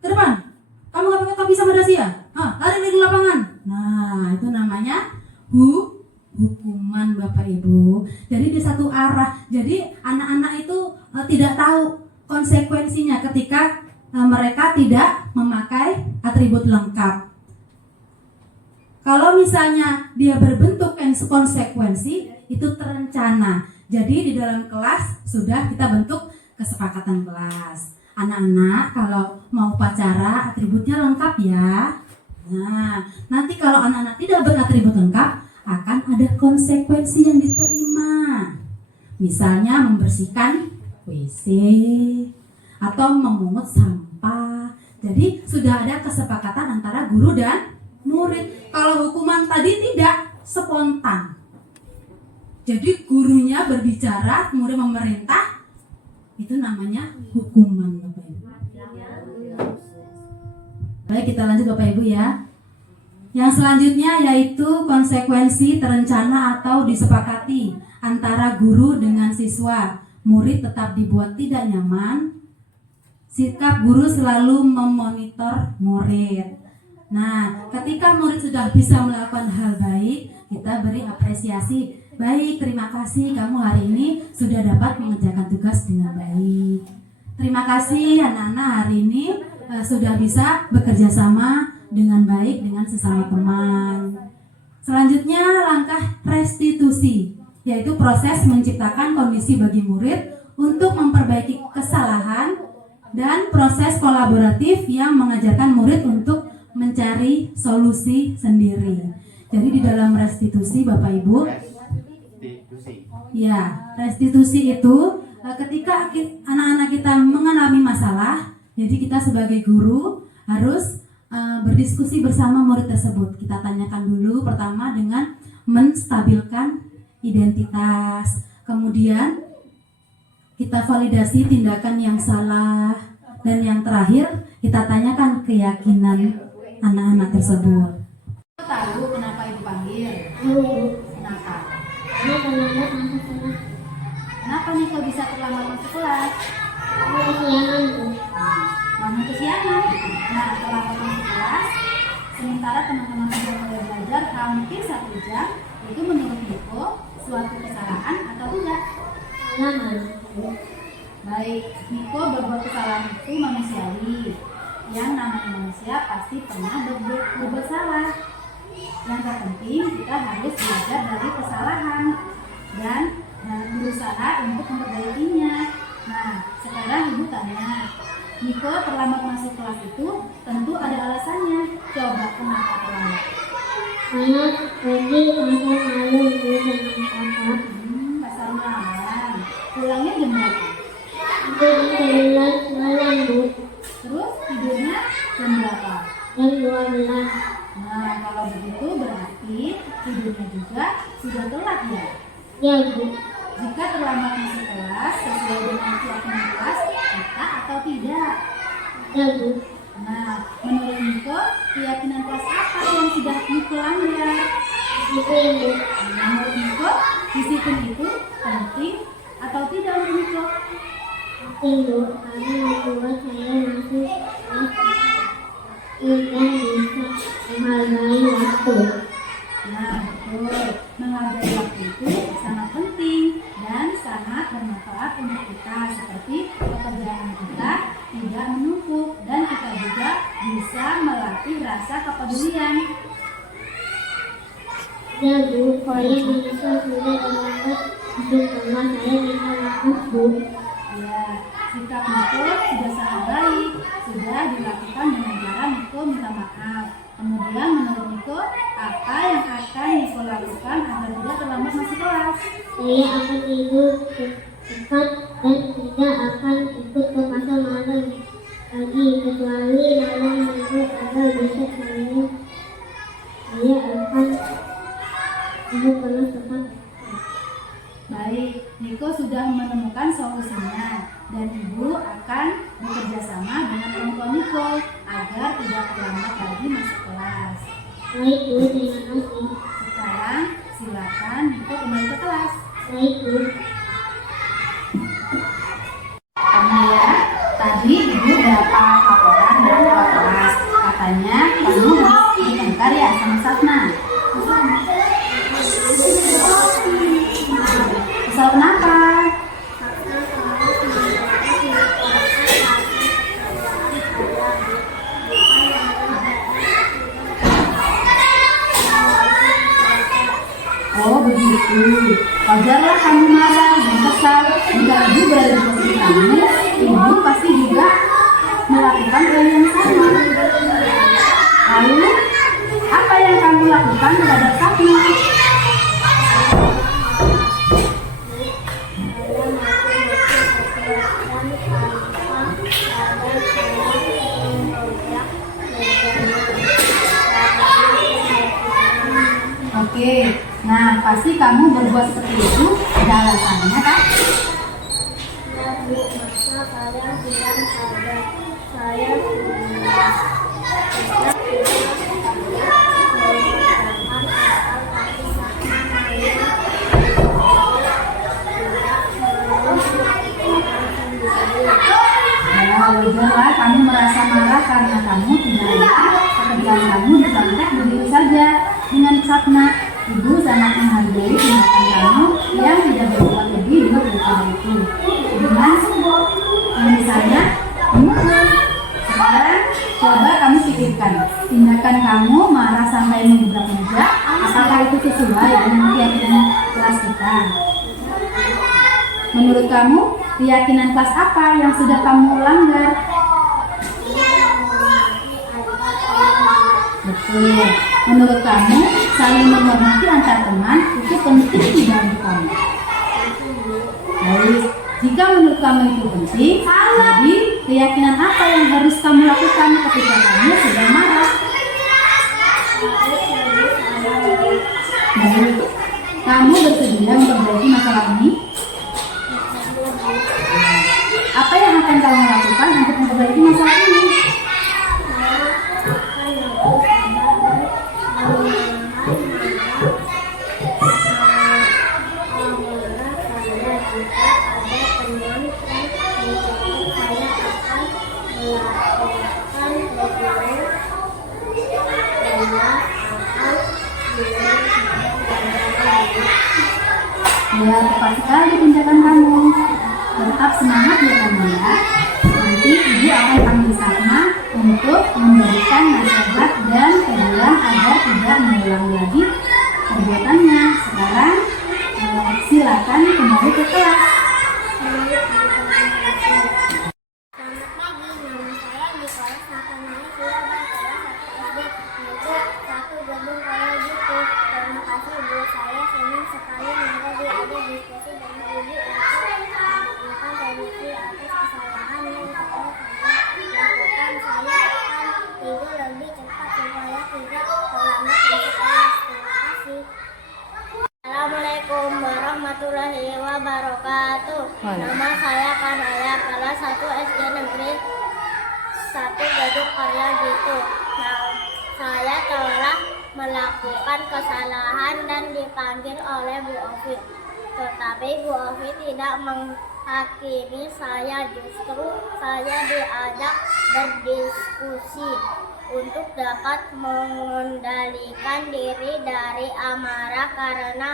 ke depan. Kamu nggak pakai topi sama dasi ya? Lari dari lapangan. Nah, itu namanya hukuman Bapak Ibu. Jadi di satu arah. Jadi anak-anak itu tidak tahu konsekuensinya ketika mereka tidak memakai atribut lengkap. Kalau misalnya dia berbentuk konsekuensi, itu terencana. Jadi di dalam kelas sudah kita bentuk kesepakatan kelas. Anak-anak kalau mau upacara atributnya lengkap ya. Nah, nanti kalau anak-anak tidak beratribut lengkap akan ada konsekuensi yang diterima. Misalnya membersihkan WC atau memungut sampah. Jadi sudah ada kesepakatan antara guru dan murid. Kalau hukuman tadi tidak spontan. Jadi gurunya berbicara, murid memerintah, itu namanya hukuman Bapak Ibu. Baik, kita lanjut Bapak Ibu ya. Yang selanjutnya yaitu konsekuensi terencana atau disepakati antara guru dengan siswa. Murid tetap dibuat tidak nyaman. Sikap guru selalu memonitor murid. Nah, ketika murid sudah bisa melakukan hal baik, kita beri apresiasi. Baik, terima kasih kamu hari ini sudah dapat mengerjakan tugas dengan baik. Terima kasih anak-anak hari ini sudah bisa bekerja sama dengan baik dengan sesama teman. Selanjutnya langkah restitusi, yaitu proses menciptakan kondisi bagi murid untuk memperbaiki kesalahan dan proses kolaboratif yang mengajarkan murid untuk mencari solusi sendiri. Jadi di dalam restitusi Bapak Ibu, ya, restitusi itu ketika anak-anak kita mengalami masalah, jadi kita sebagai guru harus berdiskusi bersama murid tersebut. Kita tanyakan dulu pertama dengan menstabilkan identitas. Kemudian kita validasi tindakan yang salah, dan yang terakhir kita tanyakan keyakinan anak-anak tersebut. Tahu kenapa ibu panggil? Kenapa? Kenapa nih kok bisa terlambat masuk kelas? Kamu kesiangan. Nah, terlambat masuk kelas, sementara teman-teman sudah mulai belajar hampir 1 jam, itu menurut Niko suatu kesalahan atau tidak? Baik, Niko berbuat kesalahan itu manusiawi. Yang namanya manusia pasti pernah berbuat salah. Yang terpenting kita harus belajar dari kesalahan dan berusaha untuk memperbaikinya. Nah, sekarang ibu tanya, Niko terlambat masuk kelas itu tentu ada alasannya. Coba kenapa terlambat? Saya pergi pasar malam dengan kakak. Pasar malam. Pulangnya jam berapa? Jam 11 malam, Bu. Terus tidurnya jam berapa? Jam 12. Nah, kalau begitu berarti tidurnya juga sudah telat ya? Ya, Bu. Jika terlambat masuk kelas sesuai dengan keyakinan kelas, kita atau tidak? Ya, Bu. Nah, menurut Niko, keyakinan kelas apa yang sudah Niko langgar? Itu ya, Bu. Nah, menurut Niko, disiplin itu penting atau tidak untuk Niko? Penting, Bu. Karena membuat saya masuk kelas dan bisa menghargai waktu. Nah, betul. Menghargai waktu itu sangat penting dan sangat bermanfaat untuk kita, seperti pekerjaan kita tidak menumpuk dan kita juga bisa melatih rasa kepedulian. Ya, Bu. Saya bisa sudah terlambat masuk kelas. Saya minta maaf, Bu. Ya, sikap Niko sudah sangat baik, sudah dilakukan dengan cara Niko minta maaf. Kemudian menurut Niko, apa yang akan Niko lakukan agar tidak terlambat masuk kelas? Saya akan tidur cepat dan tidak akan ikut ke pasar malam lagi, kecuali malam minggu atau besok saya akan masuk kelas tepat. Baik, Niko sudah menemukan solusinya dan ibu akan bekerja sama dengan orang tua Niko agar tidak terlambat lagi masuk kelas. Baik, Bu. Terima kasih. Sekarang silakan Niko kembali ke kelas. Baik, Bu. Karena ya, tadi ibu dapat laporan dari ketua kelas. Katanya kamu harus bikin karya sama Satna. Kesal kenapa? Oh begitu. Wajarlah kamu marah dan kesal. Jika ibu berada di posisi kamu, ibu pasti juga melakukan hal yang sama. Lalu, apa yang kamu lakukan terhadap Fatma? Oke, nah pasti kamu berbuat seperti itu ada alasannya kan? Masa kalian diam saja. Saya Wajarlah kamu merasa marah karena kamu tidak yakin pekerjaan kamu dicontek begitu saja dengan Fatma. Ibu sangat menghargai tindakan kamu yang tidak berbuat lebih dulu daripada itu. Dengan misalnya mukul. Sekarang coba kamu pikirkan, tindakan kamu marah sampai mengebrak meja, apakah itu sesuai dengan keyakinan kelas kita? Menurut kamu, keyakinan kelas apa yang sudah kamu langgar? Betul. Menurut kamu, saling menghormati antar teman itu penting tidak bagi kamu? Baik. Jika menurut kamu itu penting, jadi keyakinan apa yang harus kamu lakukan ketika kamu sedang marah? Baik. Kamu bersedia memperbaiki masalah ini? Apa yang akan kamu lakukan untuk memperbaiki masalah ini? Ya, tepat sekali tindakan kamu. Tetap semangat ya kamu ya. Nanti ibu akan panggil Fatma untuk memberikan nasihat dan teguran agar tidak mengulangi lagi perbuatannya. Sekarang silakan kembali ke kelas. Selamat pagi, nama saya Nicholas Nathanael Surabaya, kelas 1 SD, negeri 1 Gedung Karya Gitu. Terima kasih Bu, saya senang sekali menjadi ada diskusi dengan Ibu untuk melakukan revisi atas kesalahan yang saya lakukan. Saya akan tidur lebih cepat supaya tidak terlambat masuk kelas. Terima kasih. Assalamualaikum warahmatullahi wabarakatuh. Nama saya Kanaya, kelas 1 SD Negeri 1 Gedung Karya Gitu. Nah, saya telah melakukan kesalahan dan dipanggil oleh Bu Ovi. Tetapi Bu Ovi tidak menghakimi saya, justru saya diajak berdiskusi untuk dapat mengendalikan diri dari amarah karena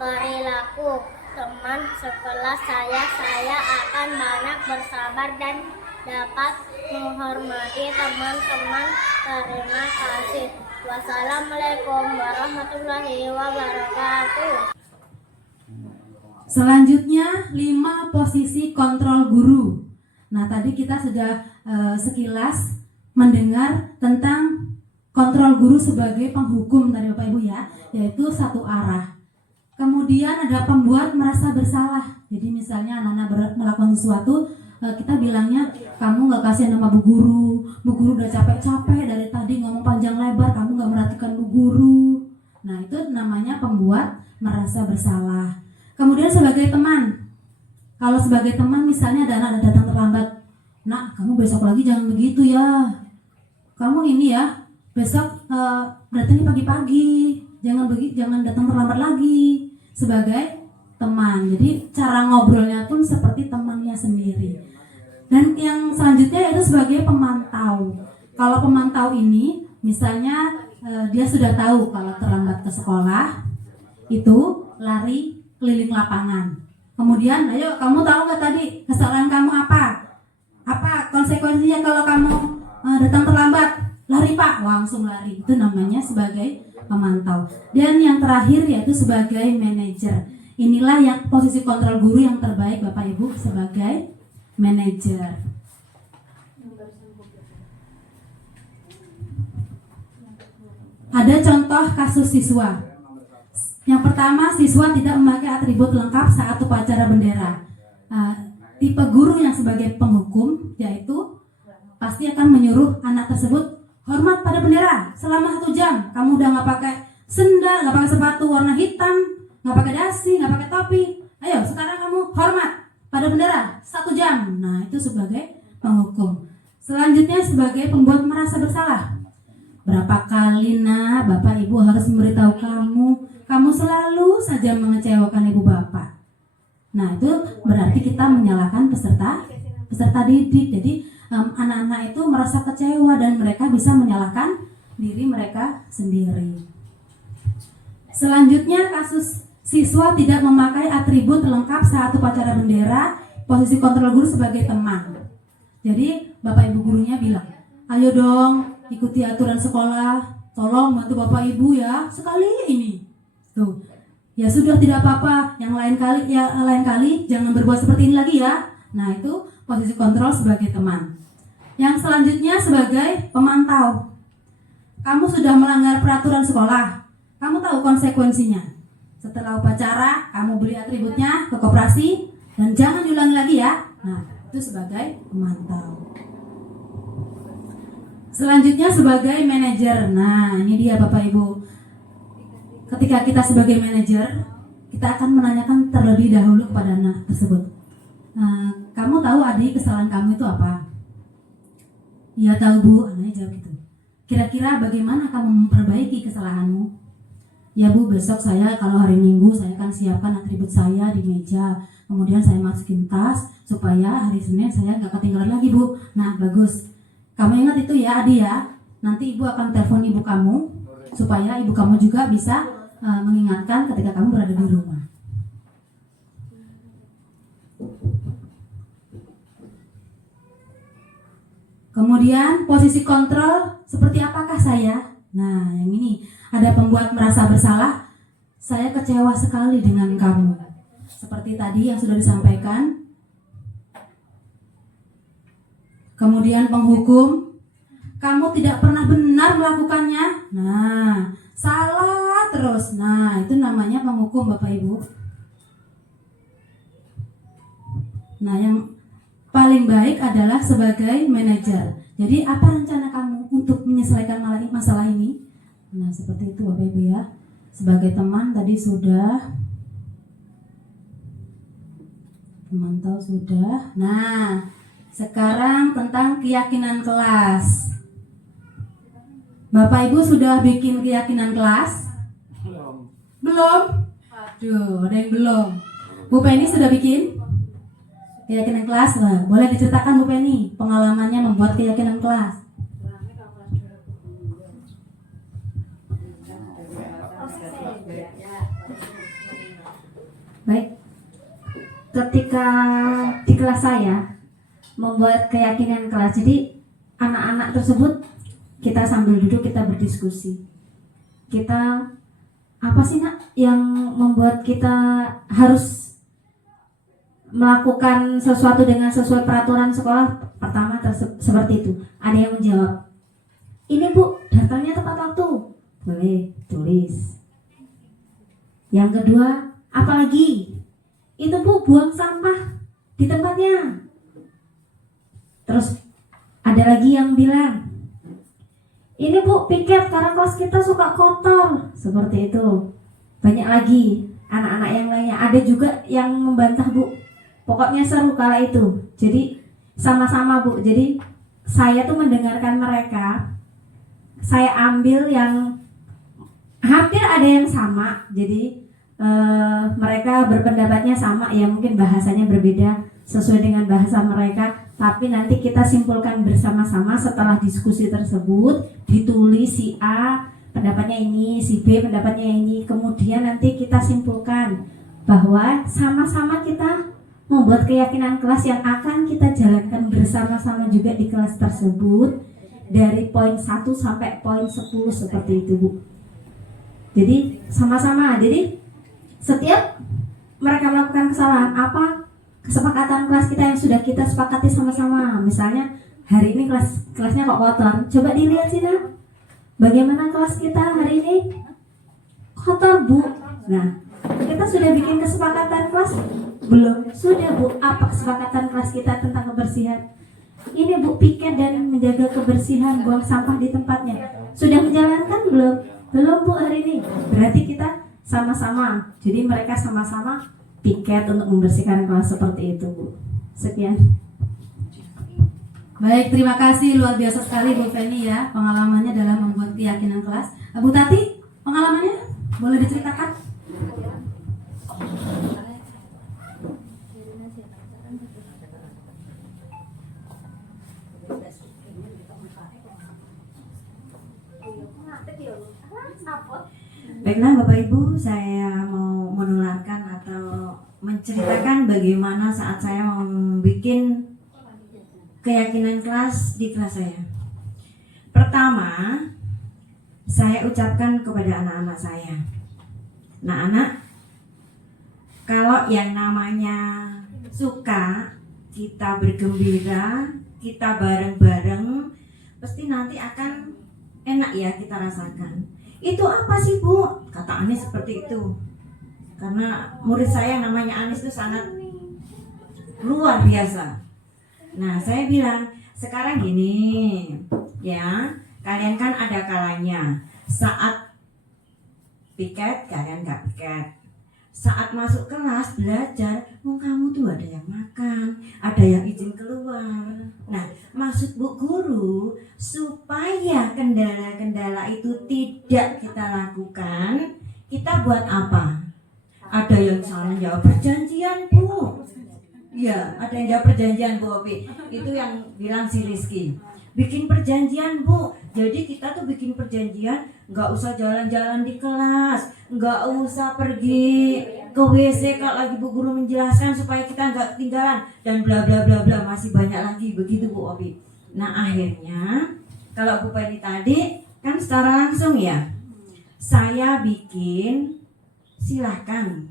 perilaku teman sekelas saya. Saya akan banyak bersabar dan dapat menghormati teman-teman. Terima kasih. Wassalamualaikum warahmatullahi wabarakatuh. Selanjutnya 5 posisi kontrol guru. Nah, tadi kita sudah sekilas mendengar tentang kontrol guru sebagai penghukum tadi Bapak Ibu ya, yaitu satu arah. Kemudian ada pembuat merasa bersalah. Jadi misalnya anak-anak melakukan sesuatu, kita bilangnya kamu nggak kasih nama bu guru udah capek-capek dari tadi ngomong panjang lebar, kamu nggak merhatikan bu guru. Nah, itu namanya pembuat merasa bersalah. Kemudian sebagai teman, kalau sebagai teman misalnya ada anak datang terlambat, nak kamu besok lagi jangan begitu ya, kamu ini ya besok datangnya pagi-pagi, jangan datang terlambat lagi. Sebagai teman, jadi cara ngobrolnya pun seperti temannya sendiri. Dan yang selanjutnya yaitu sebagai pemantau. Kalau pemantau ini misalnya dia sudah tahu kalau terlambat ke sekolah itu lari keliling lapangan. Kemudian, ayo kamu tahu nggak tadi kesalahan kamu apa? Apa konsekuensinya kalau kamu datang terlambat? Lari pak, langsung lari. Itu namanya sebagai pemantau. Dan yang terakhir yaitu sebagai manajer. inilah yang posisi kontrol guru yang terbaik Bapak Ibu sebagai manajer. Ada contoh kasus siswa. Yang pertama, siswa tidak memakai atribut lengkap saat upacara bendera. Tipe guru yang sebagai penghukum yaitu pasti akan menyuruh anak tersebut hormat pada bendera selama 1 jam. Kamu udah nggak pakai sendal, nggak pakai sepatu warna hitam, nggak pakai dasi, nggak pakai topi. Ayo sekarang kamu hormat pada bendera 1 jam. Nah itu sebagai penghukum. Selanjutnya sebagai pembuat merasa bersalah. Berapa kali Bapak Ibu harus memberitahu kamu selalu saja mengecewakan ibu bapak. Nah itu berarti kita menyalahkan peserta didik. Jadi anak-anak itu merasa kecewa dan mereka bisa menyalahkan diri mereka sendiri. Selanjutnya kasus siswa tidak memakai atribut lengkap saat upacara bendera, posisi kontrol guru sebagai teman. Jadi Bapak Ibu gurunya bilang, ayo dong ikuti aturan sekolah, tolong bantu Bapak Ibu ya sekali ini. Tuh, ya sudah tidak apa-apa, yang lain kali jangan berbuat seperti ini lagi ya. Nah itu posisi kontrol sebagai teman. Yang selanjutnya sebagai pemantau. Kamu sudah melanggar peraturan sekolah, kamu tahu konsekuensinya. Setelah upacara, kamu beli atributnya ke koperasi dan jangan diulangi lagi ya. Nah itu sebagai pemantau. Selanjutnya sebagai manajer. Nah ini dia Bapak Ibu. Ketika kita sebagai manajer, kita akan menanyakan terlebih dahulu kepada anak tersebut. Kamu tahu adik kesalahan kamu itu apa? Iya tahu Bu, anaknya jawab gitu. Kira-kira bagaimana kamu memperbaiki kesalahanmu? Ya Bu, besok saya kalau hari Minggu saya akan siapkan atribut saya di meja. Kemudian saya masukin tas supaya hari Senin saya nggak ketinggalan lagi Bu. Nah bagus. Kamu ingat itu ya Adi ya. Nanti Ibu akan telepon ibu kamu supaya ibu kamu juga bisa mengingatkan ketika kamu berada di rumah. Kemudian posisi kontrol seperti apakah saya? Nah yang ini ada pembuat merasa bersalah. Saya kecewa sekali dengan kamu. Seperti tadi yang sudah disampaikan. Kemudian penghukum, kamu tidak pernah benar melakukannya. Nah, salah terus. Nah, itu namanya penghukum Bapak Ibu. Nah, yang paling baik adalah sebagai manajer. Jadi, apa rencana kamu untuk menyelesaikan masalah ini? Nah, seperti itu Bapak Ibu ya. Sebagai teman tadi sudah, pemantau sudah. Nah, sekarang tentang keyakinan kelas. Bapak Ibu sudah bikin keyakinan kelas? Belum? Aduh, ada yang belum. Bu Penny sudah bikin keyakinan kelas? Nah, boleh diceritakan Bu Penny pengalamannya membuat keyakinan kelas. Baik. Ketika di kelas saya membuat keyakinan kelas, jadi anak-anak tersebut kita sambil duduk kita berdiskusi. Kita apa sih Nak yang membuat kita harus melakukan sesuatu dengan sesuai peraturan sekolah? Pertama seperti itu. Ada yang menjawab, ini Bu, datangnya tepat waktu. Boleh, tulis. Yang kedua, apalagi? Itu Bu, buang sampah di tempatnya. Terus ada lagi yang bilang, ini Bu, piket karena kelas kita suka kotor. Seperti itu. Banyak lagi anak-anak yang lainnya. Ada juga yang membantah Bu. Pokoknya seru kala itu. Jadi sama-sama Bu. Jadi saya tuh mendengarkan mereka. Saya ambil yang hampir ada yang sama. Jadi mereka berpendapatnya sama. Ya mungkin bahasanya berbeda sesuai dengan bahasa mereka. Tapi nanti kita simpulkan bersama-sama setelah diskusi tersebut. Ditulis si A pendapatnya ini, si B pendapatnya ini. Kemudian nanti kita simpulkan bahwa sama-sama kita membuat keyakinan kelas yang akan kita jalankan bersama-sama juga di kelas tersebut. Dari poin 1 sampai poin 10 seperti itu Bu. Jadi sama-sama. Jadi setiap mereka melakukan kesalahan, apa kesepakatan kelas kita yang sudah kita sepakati sama-sama. Misalnya hari ini kelasnya kok kotor, coba dilihat sih Nak, bagaimana kelas kita hari ini? Kotor Bu. Nah, kita sudah bikin kesepakatan kelas belum? Sudah Bu. Apa kesepakatan kelas kita tentang kebersihan? Ini Bu, piket dan menjaga kebersihan, buang sampah di tempatnya. Sudah menjalankan belum? Belum Bu hari ini. Berarti kita sama-sama. Jadi mereka sama-sama piket untuk membersihkan kelas seperti itu Bu. Sekian. Baik, terima kasih, luar biasa sekali Bu Feni ya pengalamannya dalam membuat keyakinan kelas. Bu Tati, pengalamannya boleh diceritakan? Baiklah Bapak Ibu, saya mau menularkan atau menceritakan bagaimana saat saya membuat keyakinan kelas di kelas saya. Pertama, saya ucapkan kepada anak-anak saya, nah anak, kalau yang namanya suka, kita bergembira, kita bareng-bareng, pasti nanti akan enak ya kita rasakan. Itu apa sih Bu? Kata Anis seperti itu. Karena murid saya namanya Anis itu sangat luar biasa. Nah saya bilang, sekarang gini ya, kalian kan ada kalanya saat piket kalian gak piket, saat masuk kelas belajar, kamu tuh ada yang makan, ada yang izin keluar. Nah maksud Bu Guru, supaya kendala-kendala itu tidak kita lakukan, kita buat apa? Ada yang salah jawab perjanjian Bu. Iya, ada yang jawab perjanjian Bu Opi. Itu yang bilang si Rizky. Bikin perjanjian Bu. Jadi kita tuh bikin perjanjian, nggak usah jalan-jalan di kelas, nggak usah pergi ke WC kalau lagi Bu Guru menjelaskan supaya kita nggak ketinggalan dan bla bla bla bla, masih banyak lagi begitu Bu Opi. Nah akhirnya kalau Bu Penny tadi kan secara langsung ya, saya bikin, silahkan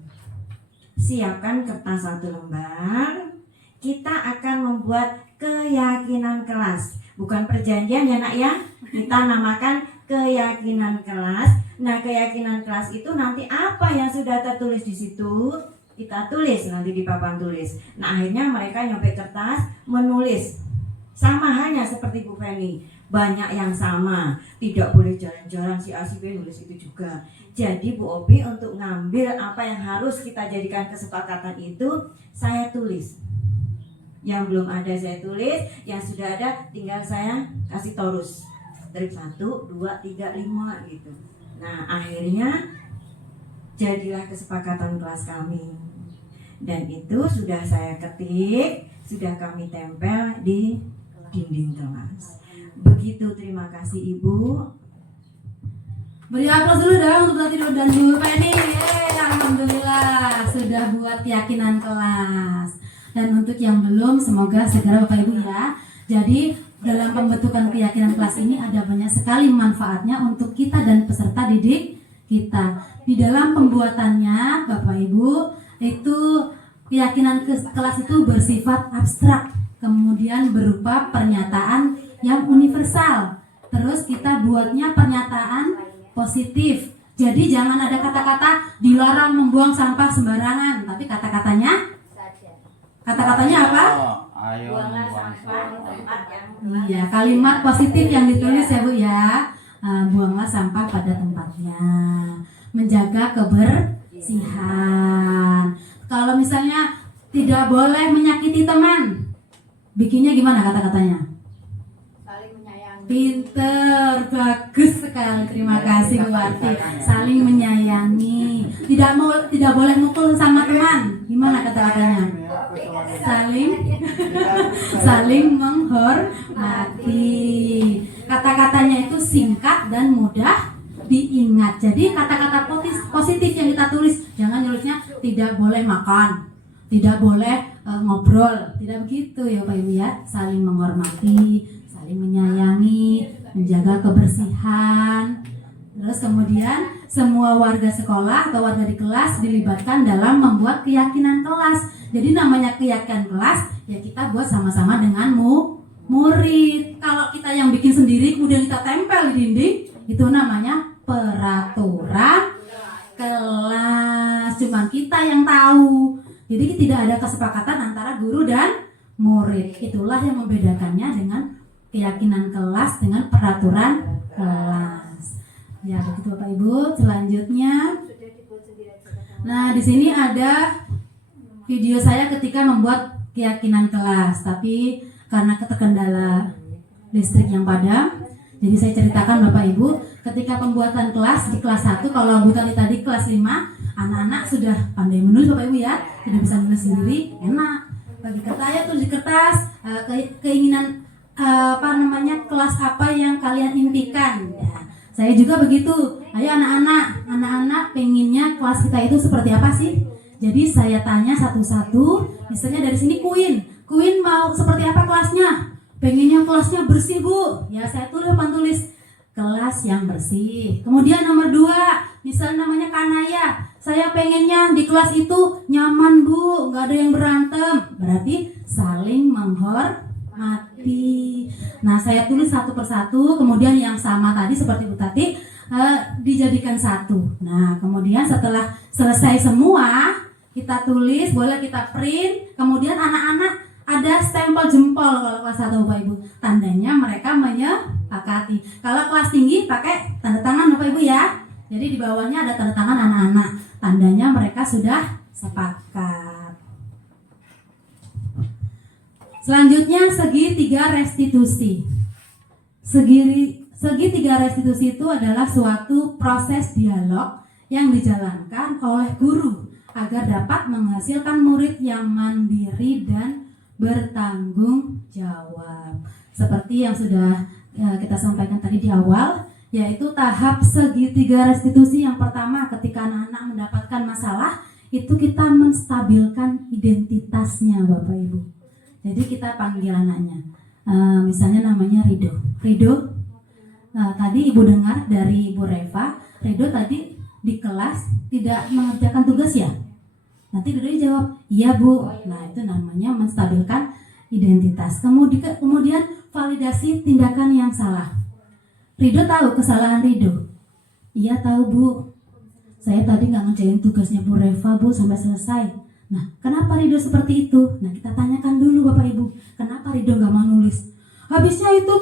siapkan kertas 1 lembar, kita akan membuat keyakinan kelas. Bukan perjanjian ya Nak ya, kita namakan keyakinan kelas. Nah keyakinan kelas itu nanti apa yang sudah tertulis di situ kita tulis nanti di papan tulis. Nah akhirnya mereka nyobek kertas menulis, sama hanya seperti Bu Feni, banyak yang sama, tidak boleh jalan-jalan si A si B nulis itu juga. Jadi Bu Opi untuk ngambil apa yang harus kita jadikan kesepakatan itu saya tulis. Yang belum ada saya tulis, yang sudah ada tinggal saya kasih torus. Dari 1, 2, 3, 5 gitu. Nah akhirnya jadilah kesepakatan kelas kami. Dan itu sudah saya ketik, sudah kami tempel di dinding kelas. Begitu, terima kasih Ibu. Beri aplaus dulu dong untuk Tati dan Bu Penny. Alhamdulillah sudah buat keyakinan kelas. Dan untuk yang belum, semoga segera Bapak Ibu ya. Jadi dalam pembentukan keyakinan kelas ini ada banyak sekali manfaatnya untuk kita dan peserta didik kita. Di dalam pembuatannya Bapak Ibu, itu keyakinan kelas itu bersifat abstrak, kemudian berupa pernyataan yang universal. Terus kita buatnya pernyataan positif. Jadi jangan ada kata-kata dilarang membuang sampah sembarangan, tapi kata-katanya apa? Ayo Buanglah membuang sampah di tempat yang Iya, kalimat positif yang ditulis ya Bu ya. Buanglah sampah pada tempatnya. Menjaga kebersihan. Kalau misalnya tidak boleh menyakiti teman, bikinnya gimana kata-katanya? Saling menyayangi. Pinter, bagus sekali. Terima kasih Bu Wati. Saling menyayangi. Tidak boleh mukul sama teman. Gimana kata-katanya? Saling menghormati. Kata-katanya itu singkat dan mudah diingat. Jadi kata-kata positif yang kita tulis, jangan nulisnya tidak boleh makan, tidak boleh ngobrol, tidak begitu ya Pak Ibu ya. Saling menghormati, saling menyayangi, menjaga kebersihan. Terus kemudian semua warga sekolah atau warga di kelas dilibatkan dalam membuat keyakinan kelas. Jadi namanya keyakinan kelas ya kita buat sama-sama dengan murid. Kalau kita yang bikin sendiri kemudian kita tempel di dinding, itu namanya peraturan kelas. Cuma kita yang tahu. Jadi tidak ada kesepakatan antara guru dan murid. Itulah yang membedakannya dengan keyakinan kelas dengan peraturan kelas. Ya, begitu Bapak Ibu. Selanjutnya, nah di sini ada video saya ketika membuat keyakinan kelas, tapi karena terkendala listrik yang padam, jadi saya ceritakan Bapak Ibu, ketika pembuatan kelas di kelas 1, kalau Bu tadi kelas 5, anak-anak sudah pandai menulis Bapak Ibu ya, sudah bisa menulis sendiri, enak. Bagi saya tulis di kertas keinginan kelas apa yang kalian impikan. Ya, saya juga begitu. Ayo anak-anak pengennya kelas kita itu seperti apa sih? Jadi saya tanya satu-satu, misalnya dari sini Queen mau seperti apa kelasnya? Pengennya kelasnya bersih Bu. Ya saya tulis kelas yang bersih. Kemudian nomor 2, misalnya namanya Kanaya. Saya pengennya di kelas itu nyaman Bu, nggak ada yang berantem. Berarti saling menghormati. Nah saya tulis satu persatu. Kemudian yang sama tadi seperti Bu Tati dijadikan satu. Nah kemudian setelah selesai semua kita tulis, boleh kita print. Kemudian anak-anak ada stempel jempol kalau kelas 1 Bapak Ibu. Tandanya mereka menyepakati. Kalau kelas tinggi pakai tanda tangan Bapak Ibu ya. Jadi di bawahnya ada tanda tangan anak-anak. Tandanya mereka sudah sepakat. Selanjutnya segitiga restitusi. Segitiga restitusi itu adalah suatu proses dialog yang dijalankan oleh guru agar dapat menghasilkan murid yang mandiri dan bertanggung jawab. Seperti yang sudah kita sampaikan tadi di awal, yaitu tahap segitiga restitusi. Yang pertama, ketika anak-anak mendapatkan masalah, itu kita menstabilkan identitasnya Bapak Ibu. Jadi kita panggil anaknya, misalnya namanya Rido. Tadi Ibu dengar dari Ibu Reva, Rido tadi di kelas tidak mengerjakan tugas ya? Nanti Rido jawab, iya Bu. Nah itu namanya menstabilkan identitas. Kemudian validasi tindakan yang salah. Rido tahu kesalahan Rido? Iya tahu Bu. Saya tadi nggak ngerjain tugasnya Bu Reva Bu sampai selesai. Nah kenapa Rido seperti itu? Nah kita tanyakan dulu Bapak Ibu, kenapa Rido nggak mau nulis? Habisnya itu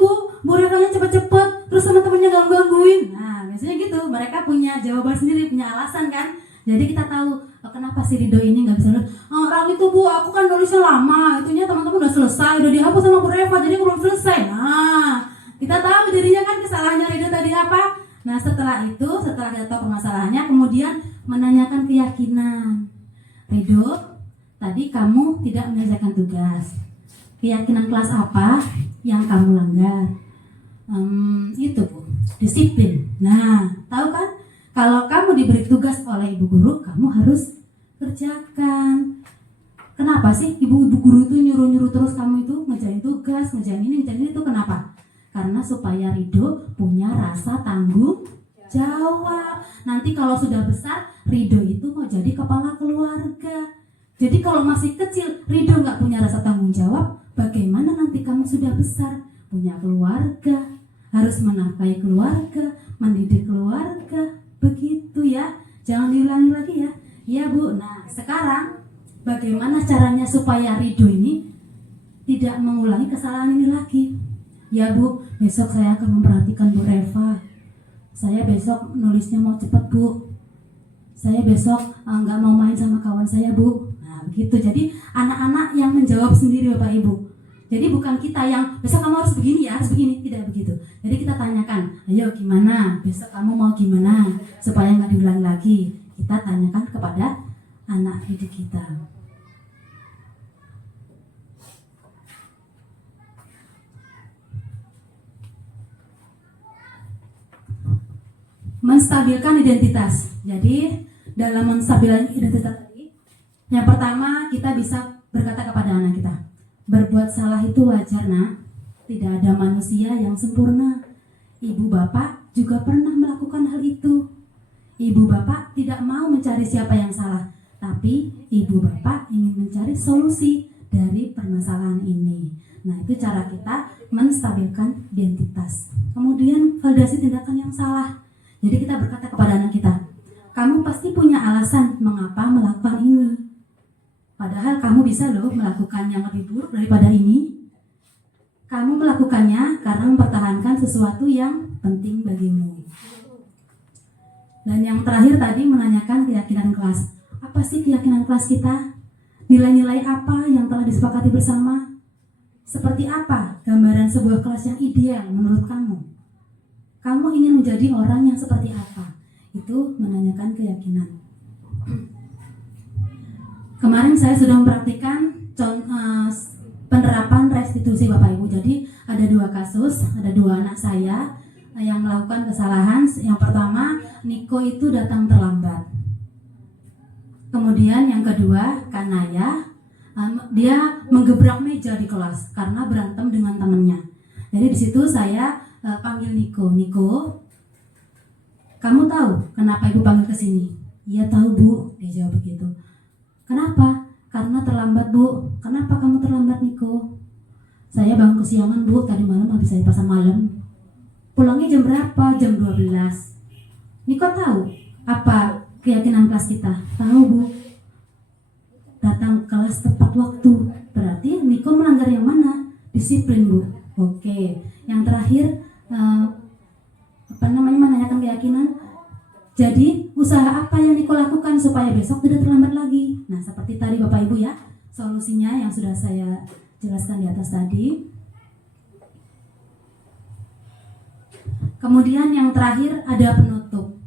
Bu Revanya cepet-cepet, terus teman-temannya gangguin. Nah biasanya gitu, mereka punya jawaban sendiri, punya alasan kan. Jadi kita tahu kenapa si Rido ini nggak bisa nulis. Orang itu Bu, aku kan nulisnya lama, itunya teman-teman udah selesai, udah dihapus sama Bu Reva, jadi aku belum selesai. Nah kita tahu dirinya kan kesalahannya Rido tadi apa. Nah setelah kita tahu permasalahannya, kemudian menanyakan keyakinan. Rido, tadi kamu tidak menyelesaikan tugas. Keyakinan kelas apa yang kamu langgar? Itu Bu, disiplin. Nah, tahu kan? Kalau kamu diberi tugas oleh ibu guru, kamu harus kerjakan. Kenapa sih ibu guru itu nyuruh terus kamu itu ngerjain tugas, ngerjain ini, itu kenapa? Karena supaya Rido punya rasa tanggung jawab. Nanti kalau sudah besar, Rido itu mau jadi kepala keluarga. Jadi kalau masih kecil, Rido nggak punya rasa tanggung jawab, bagaimana nanti kamu sudah besar? Punya keluarga, harus menafkahi keluarga, mendidik keluarga, begitu ya. Jangan diulangi lagi ya. Iya Bu, nah sekarang bagaimana caranya supaya Rido ini tidak mengulangi kesalahan ini lagi? Ya Bu, besok saya akan memperhatikan Bu Reva. Saya besok nulisnya mau cepat Bu. Saya besok nggak mau main sama kawan saya Bu. Nah begitu, jadi anak-anak yang menjawab sendiri Bapak Ibu. Jadi bukan kita yang besok kamu harus begini ya, harus begini, tidak begitu. Jadi kita tanyakan, ayo gimana, besok kamu mau gimana, supaya nggak diulang lagi. Kita tanyakan kepada anak didik kita. Menstabilkan identitas. Jadi dalam menstabilkan identitas tadi, yang pertama kita bisa berkata kepada anak kita, berbuat salah itu wajar nak, tidak ada manusia yang sempurna. Ibu bapak juga pernah melakukan hal itu. Ibu bapak tidak mau mencari siapa yang salah, tapi ibu bapak ingin mencari solusi dari permasalahan ini. Nah, itu cara kita menstabilkan identitas. Kemudian validasi tindakan yang salah. Jadi kita berkata kepada anak kita, kamu pasti punya alasan mengapa melakukan ini. Padahal kamu bisa loh melakukan yang lebih buruk daripada ini. Kamu melakukannya karena mempertahankan sesuatu yang penting bagimu. Dan yang terakhir tadi menanyakan keyakinan kelas. Apa sih keyakinan kelas kita? Nilai-nilai apa yang telah disepakati bersama? Seperti apa gambaran sebuah kelas yang ideal menurut kamu? Kamu ingin menjadi orang yang seperti apa? Itu menanyakan keyakinan. Kemarin saya sudah mempraktikkan penerapan restitusi Bapak Ibu. Jadi ada 2 kasus, ada 2 anak saya yang melakukan kesalahan. Yang pertama, Niko itu datang terlambat. Kemudian yang kedua, Kanaya, dia menggebrak meja di kelas karena berantem dengan temannya. Jadi di situ saya panggil Niko. Niko, kamu tahu kenapa ibu panggil ke sini? Iya tahu bu, dia jawab begitu. Kenapa? Karena terlambat bu. Kenapa kamu terlambat Niko? Saya bangun kesiangan bu, tadi malam habis saya pasar malam. Pulangnya jam berapa? Jam 12. Niko tahu apa keyakinan kelas kita? Tahu bu. Datang kelas tepat waktu. Berarti Niko melanggar yang mana? Disiplin bu. Oke. Yang terakhir menanyakan keyakinan. Jadi usaha apa yang Niko lakukan supaya besok tidak terlambat lagi? Nah seperti tadi Bapak Ibu ya, solusinya yang sudah saya jelaskan di atas tadi. Kemudian yang terakhir ada penutup.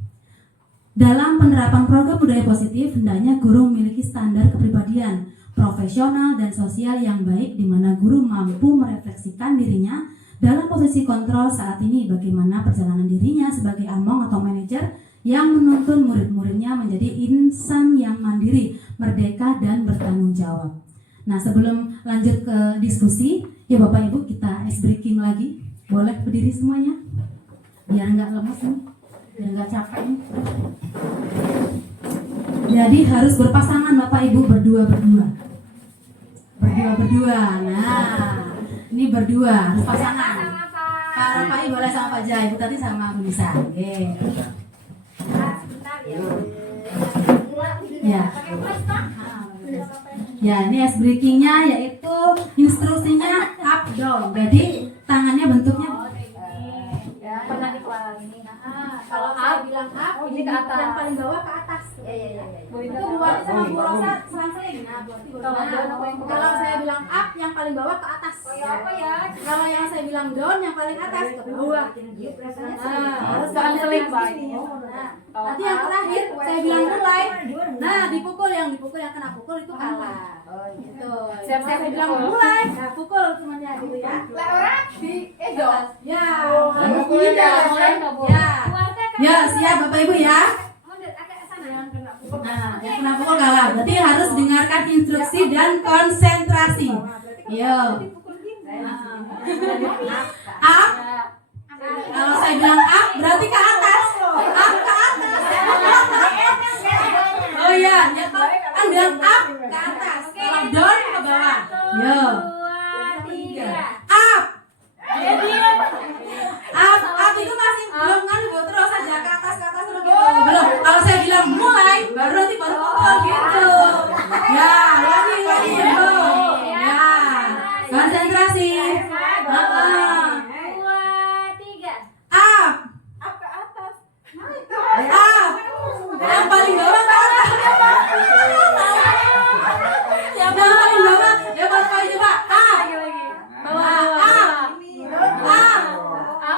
Dalam penerapan program budaya positif, hendaknya guru memiliki standar kepribadian profesional dan sosial yang baik, di mana guru mampu merefleksikan dirinya dalam posisi kontrol saat ini, bagaimana perjalanan dirinya sebagai among atau manajer yang menuntun murid-muridnya menjadi insan yang mandiri, merdeka, dan bertanggung jawab. Nah, sebelum lanjut ke diskusi, ya Bapak Ibu, kita ice breaking lagi. Boleh berdiri semuanya? Biar nggak lemes nih, biar nggak capek nih. Jadi harus berpasangan Bapak Ibu, berdua-berdua. Berdua-berdua. Nah, ini berdua, harus pasangan. Pak Pai boleh sama Pak Jai, Ibu tadi sama Bu Nisa. Oke. Ya. Ya, ini ice breakingnya yaitu instruksinya up down. Jadi tangannya bentuknya Pernah di kelas ini. Kalau saya bilang up, ini ke atas. yang paling bawah ke atas. Iya. Itu Bu Wati sama Bu Rosa selang-seling. Nah, berarti kalau saya bilang up, yang paling bawah ke atas. Apa ya? Kalau yang saya bilang down, yang paling atas ke bawah. Nah, harus selang-seling, Pak. Nanti yang terakhir saya bilang mulai. Nah, dipukul yang kena pukul itu kalah. Gitu. Saya bilang mulai. Nah, pukul semuanya gitu ya. Lah orang di dong. Ya. Pukulin dah. Ya. Ya, siap Bapak Ibu ya. Nah, yang kena pukul kalah. Berarti harus dengarkan instruksi dan konsentrasi. Yo. Up. Kalau saya bilang up, berarti ke atas. Up ke atas. Oh iya, kan bilang up ke atas. Kalau down ke bawah. Yo. Up. Up itu masih belum kan terus aja ke atas terus gitu. Belum. Kalau saya bilang mulai, baru nanti baru pukul gitu. Ya, lagi gitu. Ya. Konsentrasi. Up. Up. Yang paling bawah ke atas. Yang paling bawah, yang paling coba. Up.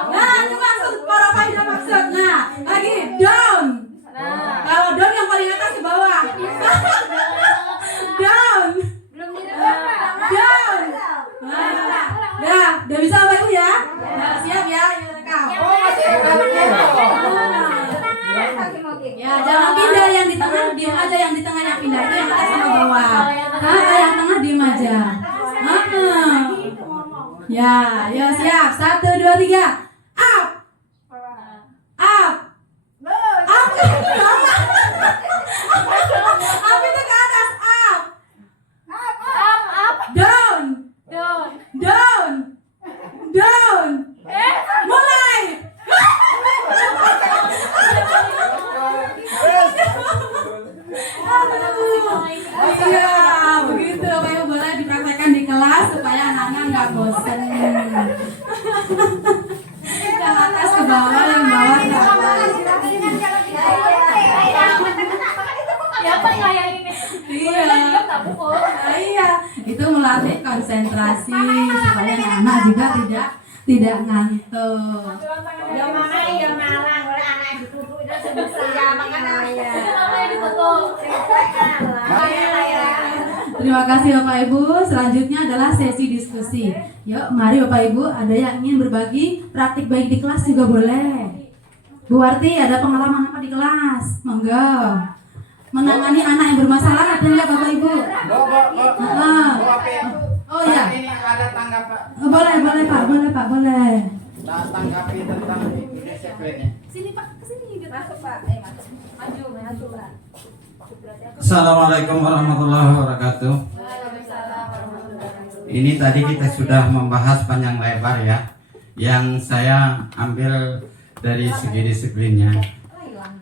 Nah, itu maksud para pahit maksud. Nah, lagi down. Kalau down yang paling atas ke bawah. Down. Down. Nah, udah bisa Bapak Ibu ya? Nah, siap ya, yuk rekam. Ya, jangan pindah yang di tengah, diam aja yang di tengah yang pindah itu yang atas sama bawah. Yang tengah diam aja. Ya, yuk siap. 1, 2, 3. Up. Up. Up. yang ini. Iya. Dia tak pukul. Nah, iya, itu melatih konsentrasi supaya anak juga tidak ngantuk. Ya mana ya malang oleh anak ditutup itu sebesar. Ya makanya ya. Namanya ditutup. Terima kasih Bapak Ibu. Selanjutnya adalah sesi diskusi. Yuk, mari Bapak Ibu, ada yang ingin berbagi praktik baik di kelas juga boleh. Bu Warti, ada pengalaman apa di kelas? Monggo. Menangani anak yang bermasalah ada nggak Bapak Ibu? Oh ya. Ini ada tanggapan. Boleh Pak, boleh. Tanggapi tentang disiplinnya. Sini Pak, kesini. Masuk Pak. Maju Pak. Assalamualaikum warahmatullahi wabarakatuh. Ini tadi kita sudah membahas panjang lebar ya. Yang saya ambil dari segi disiplinnya.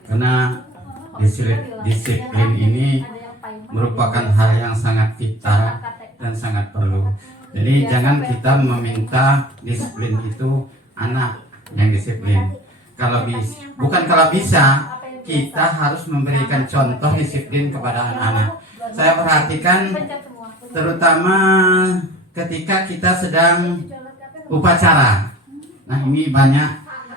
Karena disiplin ini merupakan hal yang sangat vital dan sangat perlu. Jadi jangan kita meminta disiplin itu anak yang disiplin. Kalau bisa, kita harus memberikan contoh disiplin kepada anak-anak. Saya perhatikan terutama ketika kita sedang upacara. Nah, ini banyak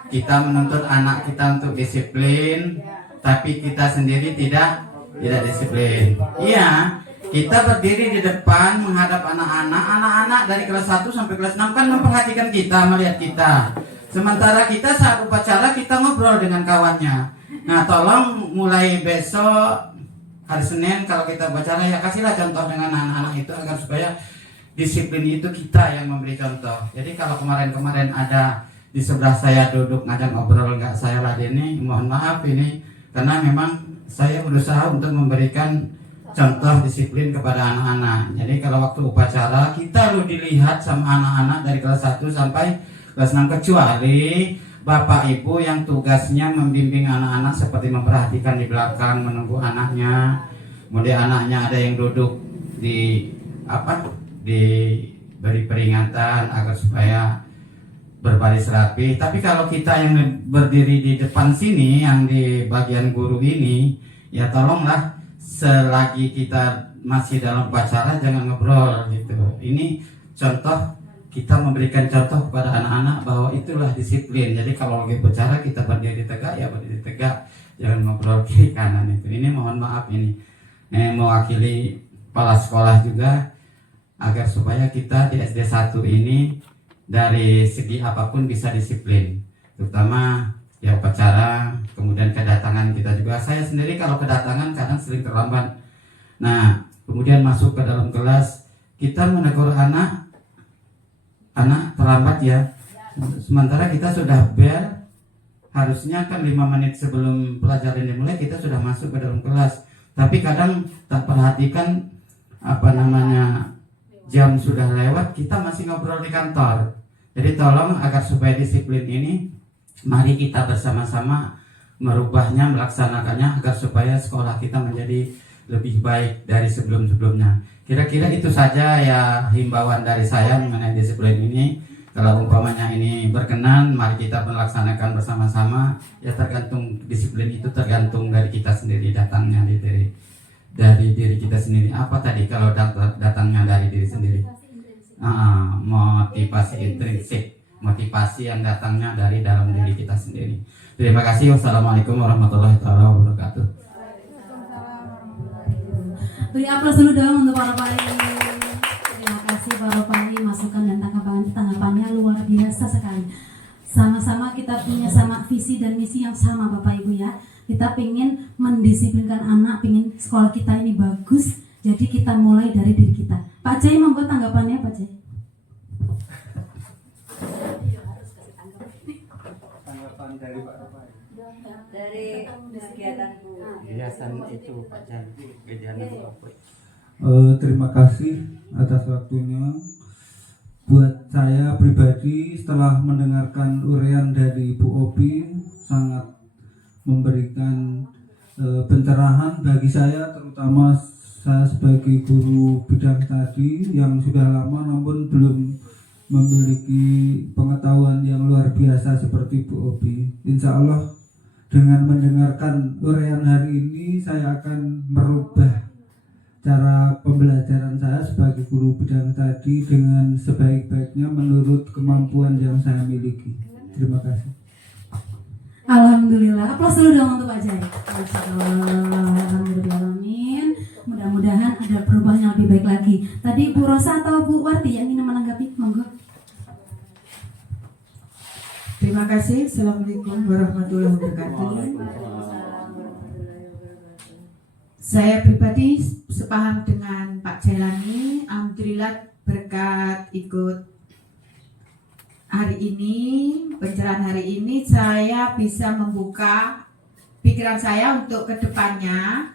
kita menuntut anak kita untuk disiplin, tapi kita sendiri tidak disiplin. Iya, kita berdiri di depan menghadap anak-anak dari kelas 1 sampai kelas 6 kan memperhatikan kita, melihat kita. Sementara kita saat upacara kita ngobrol dengan kawannya. Nah, tolong mulai besok hari Senin kalau kita upacara ya kasihlah contoh dengan anak-anak itu agar supaya disiplin itu kita yang memberi contoh. Jadi kalau kemarin ada di sebelah saya duduk ngajak ngobrol nggak saya ladeni, mohon maaf ini karena memang saya berusaha untuk memberikan contoh disiplin kepada anak-anak. Jadi kalau waktu upacara kita lu dilihat sama anak-anak dari kelas 1 sampai kelas 6 kecuali Bapak Ibu yang tugasnya membimbing anak-anak seperti memperhatikan di belakang menunggu anaknya. Kemudian anaknya ada yang duduk diberi peringatan agar supaya berbaris rapi. Tapi kalau kita yang berdiri di depan sini yang di bagian guru ini, ya tolonglah selagi kita masih dalam upacara jangan ngobrol gitu. Ini contoh, kita memberikan contoh kepada anak-anak bahwa itulah disiplin. Jadi kalau lagi bicara kita berdiri tegak, ya berdiri tegak, jangan ngobrol kiri kanan itu. Ini mohon maaf ini mewakili kepala sekolah juga agar supaya kita di SD 1 ini dari segi apapun bisa disiplin, terutama ya upacara, kemudian kedatangan kita juga. Saya sendiri kalau kedatangan kadang sering terlambat. Nah, kemudian masuk ke dalam kelas kita menegur anak terlambat ya, sementara kita sudah bel, harusnya kan 5 menit sebelum pelajaran dimulai kita sudah masuk ke dalam kelas, tapi kadang tak perhatikan jam sudah lewat kita masih ngobrol di kantor. Jadi tolong agar supaya disiplin ini mari kita bersama-sama merubahnya, melaksanakannya agar supaya sekolah kita menjadi lebih baik dari sebelum-sebelumnya. Kira-kira itu saja ya himbauan dari saya mengenai disiplin ini. Kalau umpamanya ini berkenan, mari kita melaksanakan bersama-sama. Ya tergantung disiplin itu tergantung dari kita sendiri, datangnya dari diri kita sendiri. Apa tadi kalau datangnya dari diri sendiri? Motivasi intrinsik, motivasi yang datangnya dari dalam diri kita sendiri. Terima kasih. Wassalamualaikum warahmatullahi wabarakatuh. Beri aplaus dulu dong untuk Pak Ropari. Terima kasih Pak Ropari, masukan dan tanggapannya luar biasa sekali. Sama-sama kita punya sama visi dan misi yang sama Bapak Ibu ya. Kita ingin mendisiplinkan anak, ingin sekolah kita ini bagus. Jadi kita mulai dari diri kita. Pak Jai, monggo tanggapannya Pak Jai. Tanggapan dari Pak Ropari. Dari kegiatan Yayasan itu Pak Jan, kegiatan apa? Terima kasih atas waktunya. Buat saya pribadi setelah mendengarkan uraian dari Bu Opi sangat memberikan pencerahan bagi saya, terutama saya sebagai guru bidang tadi yang sudah lama namun belum memiliki pengetahuan yang luar biasa seperti Bu Opi. Insya Allah dengan mendengarkan uraian hari ini saya akan merubah cara pembelajaran saya sebagai guru bidang tadi dengan sebaik-baiknya menurut kemampuan yang saya miliki. Terima kasih. Alhamdulillah, aplaus dulu dong untuk Pak Jai. Alhamdulillahirrahmanirrahim. Mudah-mudahan ada perubahan yang lebih baik lagi. Tadi Bu Rosa atau Bu Warti yang ingin menanggapi, monggo. Terima kasih. Assalamualaikum warahmatullahi wabarakatuh. Saya pribadi sepaham dengan Pak Jailani. Alhamdulillah berkat ikut hari ini, pencerahan hari ini, saya bisa membuka pikiran saya untuk kedepannya.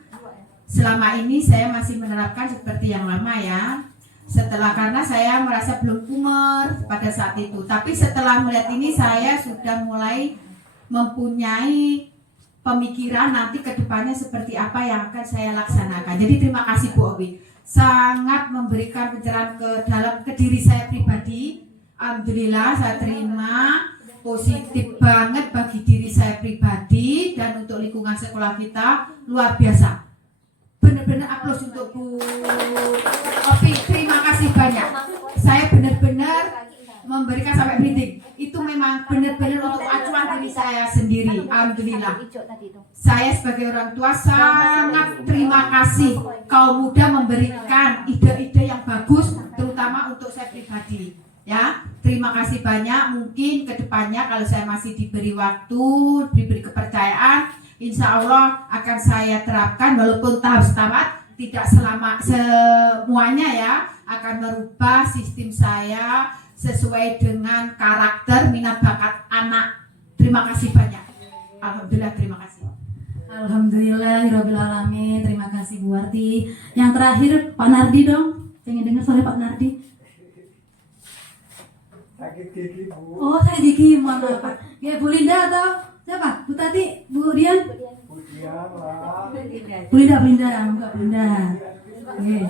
Selama ini saya masih menerapkan seperti yang lama ya. Karena saya merasa belum umur pada saat itu. Tapi setelah melihat ini saya sudah mulai mempunyai pemikiran nanti kedepannya seperti apa yang akan saya laksanakan. Jadi terima kasih Bu Owi. Sangat memberikan pencerahan ke diri saya pribadi. Alhamdulillah saya terima, positif banget bagi diri saya pribadi dan untuk lingkungan sekolah kita luar biasa. Benar-benar aplaus untuk Bu Opi, terima kasih banyak. Saya benar-benar memberikan sampai merinding. Itu memang benar-benar untuk acuan diri saya sendiri. Alhamdulillah. Saya sebagai orang tua sangat terima kasih kaum muda memberikan ide-ide yang bagus, terutama untuk saya pribadi. Ya, terima kasih banyak. Mungkin kedepannya kalau saya masih diberi waktu, diberi kepercayaan, insya Allah akan saya terapkan walaupun tahap tidak semuanya ya, akan merubah sistem saya sesuai dengan karakter minat bakat anak. Terima kasih banyak. Alhamdulillah, terima kasih. Alhamdulillahirrahmanirrahim. Terima kasih Bu Warti. Yang terakhir Pak Nardi dong. Pengen dengar suara Pak Nardi. Sakit gigi, Bu. Oh, saya gigi, mohon maaf Pak. Ya, Bu Linda atau siapa? Bu Tati, Bu Dian? Bu Linda, enggak Bu Linda. Oke.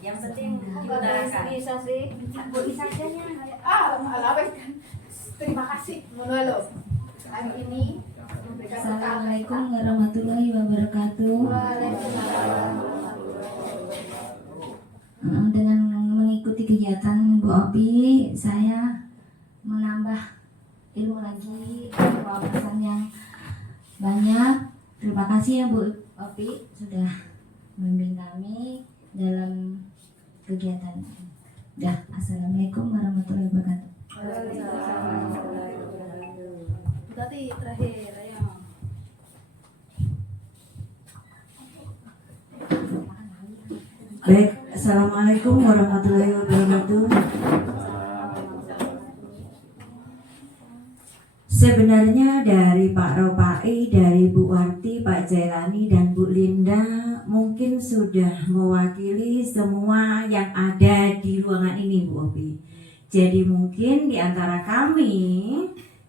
Yang penting diutarakan. Bisa sih. Bisa aja nya. Terima kasih. Mengeluh. Hari ini Assalamualaikum warahmatullahi wabarakatuh. Dengan mengikuti kegiatan Bu Opi, saya menambah ilmu lagi, wawasan yang banyak. Terima kasih ya Bu Opi sudah membimbing kami dalam kegiatan. Ya, assalamualaikum warahmatullahi wabarakatuh. Tadi terakhir, ayo. Baik, assalamualaikum warahmatullahi wabarakatuh. Sebenarnya dari Pak Ropai, dari Bu Warti, Pak Jailani, dan Bu Linda mungkin sudah mewakili semua yang ada di ruangan ini, Bu Opi. Jadi mungkin di antara kami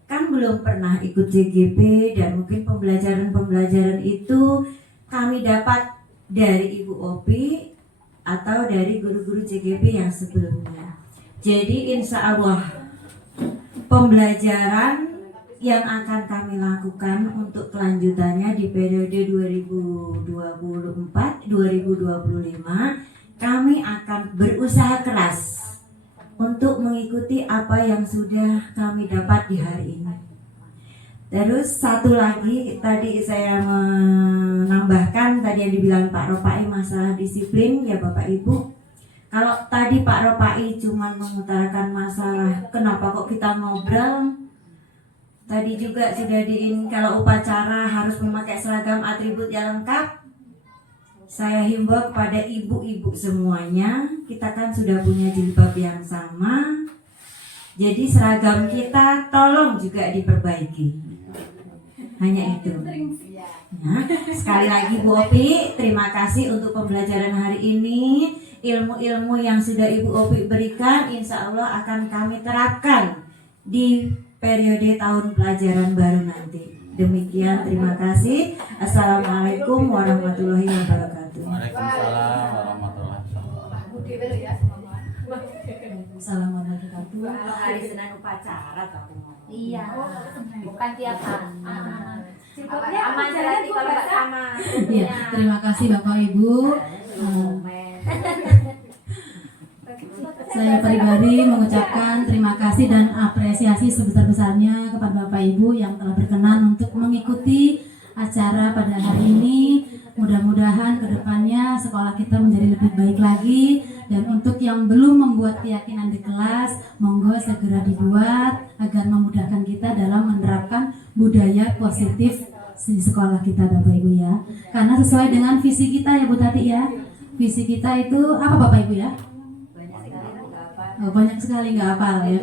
kan belum pernah ikut JGP dan mungkin pembelajaran-pembelajaran itu kami dapat dari Ibu Opi atau dari guru-guru JGP yang sebelumnya. Jadi insya Allah pembelajaran yang akan kami lakukan untuk kelanjutannya di periode 2024-2025 kami akan berusaha keras untuk mengikuti apa yang sudah kami dapat di hari ini. Terus satu lagi tadi saya menambahkan tadi yang dibilang Pak Ropai masalah disiplin ya Bapak Ibu. Kalau tadi Pak Ropai cuma mengutarakan masalah kenapa kok kita ngobrol. Tadi juga sudah kalau upacara harus memakai seragam atribut yang lengkap. Saya himbau kepada ibu-ibu semuanya, kita kan sudah punya jilbab yang sama. Jadi seragam kita tolong juga diperbaiki. Hanya itu. Nah, sekali lagi Bu Opi, terima kasih untuk pembelajaran hari ini. Ilmu-ilmu yang sudah Ibu Opi berikan, insya Allah akan kami terapkan di periode tahun pelajaran baru nanti. Demikian, terima kasih. Assalamualaikum warahmatullahi wabarakatuh. Waalaikumsalam warahmatullahi wabarakatuh. Assalamualaikum warahmatullahi wabarakatuh. Hari Senin upacara tapi Iya. Bukan tiap hari. Cikotnya Aman berarti kalau nggak sama. Iya, terima kasih Bapak Ibu. Saya pribadi mengucapkan terima kasih dan apresiasi sebesar-besarnya kepada Bapak Ibu yang telah berkenan untuk mengikuti acara pada hari ini. Mudah-mudahan kedepannya sekolah kita menjadi lebih baik lagi. Dan untuk yang belum membuat keyakinan di kelas, monggo segera dibuat agar memudahkan kita dalam menerapkan budaya positif di sekolah kita Bapak Ibu ya. Karena sesuai dengan visi kita ya Bu Tati ya. Visi kita itu apa Bapak Ibu ya? Oh, banyak sekali nggak hafal ya.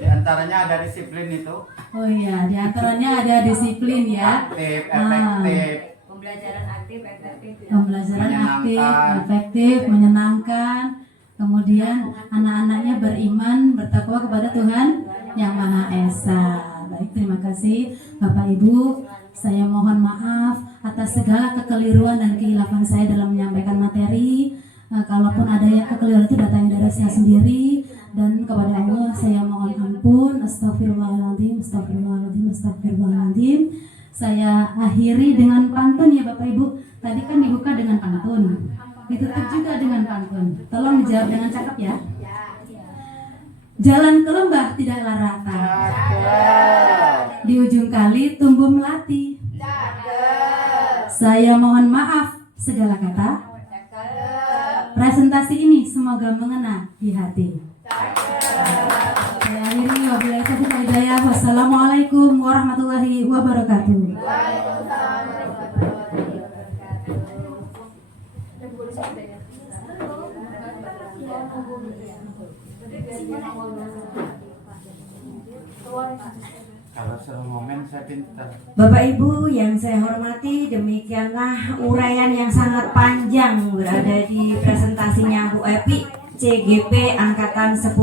Di antaranya ada disiplin itu. Oh iya, di antaranya ada disiplin ya. Aktif, efektif. Pembelajaran aktif, efektif. Pembelajaran aktif, efektif, menyenangkan. Kemudian anak-anaknya beriman, bertakwa kepada Tuhan Yang Maha Esa. Baik, terima kasih Bapak Ibu. Saya mohon maaf atas segala kekeliruan dan kehilafan saya dalam menyampaikan materi. Kalaupun ada yang kekeliruan itu datangnya dari saya sendiri, dan kepada Allah saya mohon ampun. Astagfirullahaladzim, astagfirullahaladzim, astagfirullahaladzim. Saya akhiri dengan pantun ya Bapak Ibu. Tadi kan dibuka dengan pantun, ditutup juga dengan pantun. Tolong dijawab dengan cakep ya. Jalan ke lembah tidaklah rata, di ujung kali tumbuh melati. Saya mohon maaf segala kata. Presentasi ini semoga mengena di hati. Saya akhiri wabillahi taufiq wal hidayah. Wassalamualaikum warahmatullahi wabarakatuh. Kalau suruh momen saya pintar. Bapak Ibu yang saya hormati, demikianlah uraian yang sangat panjang berada di presentasinya Bu Epi CGP Angkatan 10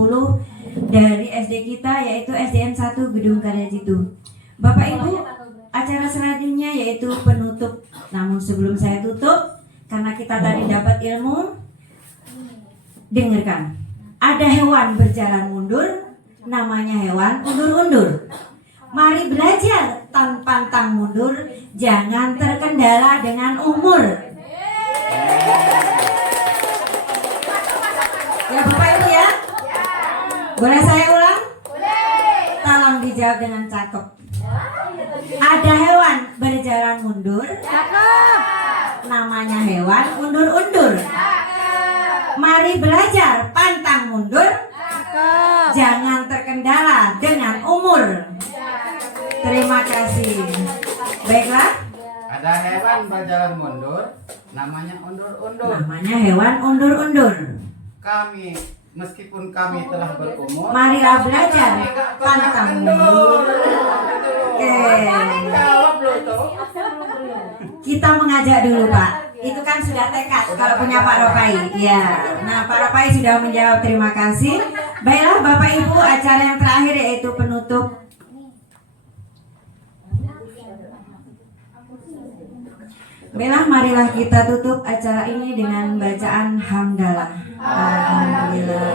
dari SD kita, yaitu SDN 1 Gedung Karya Jitu. Bapak Ibu, acara selanjutnya yaitu penutup. Namun sebelum saya tutup, karena kita tadi dapat ilmu, dengarkan. Ada hewan berjalan mundur, namanya hewan undur-undur. Mari belajar tanpa pantang mundur, jangan terkendala dengan umur. Ya Bapak Ibu ya. Boleh saya ulang? Tolong dijawab dengan cakep. Ada hewan berjalan mundur, namanya hewan undur-undur. Mari belajar pantang mundur, jangan terkendala dengan umur. Terima kasih. Baiklah. Ada hewan berjalan mundur, namanya undur-undur. Namanya hewan undur-undur. Kami, meskipun kami telah berumur, Marilah belajar pantang mundur. Oke. Kita mengajak dulu Pak. Itu kan sudah tekad kalau punya Pak Ropai. Iya. Nah Pak Ropai sudah menjawab, terima kasih. Baiklah Bapak Ibu, acara yang terakhir yaitu penutup. Baiklah, marilah kita tutup acara ini dengan bacaan hamdalah. Alhamdulillah.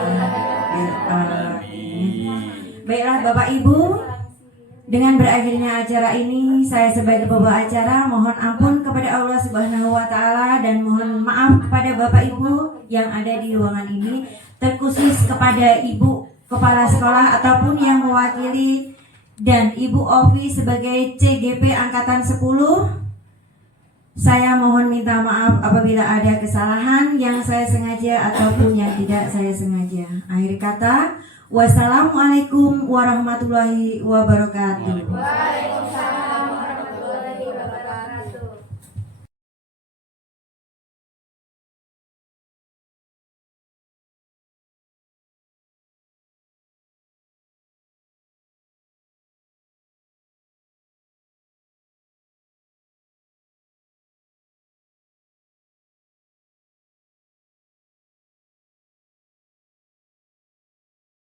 Baiklah Bapak Ibu, dengan berakhirnya acara ini, saya sebagai pembawa acara mohon ampun kepada Allah Subhanahu wa Ta'ala dan mohon maaf kepada Bapak Ibu yang ada di ruangan ini, terkhusus kepada Ibu Kepala Sekolah ataupun yang mewakili, dan Ibu Ovi sebagai CGP Angkatan 10. Saya mohon minta maaf apabila ada kesalahan yang saya sengaja ataupun yang tidak saya sengaja. Akhir kata, wassalamualaikum warahmatullahi wabarakatuh. Waalaikumsalam.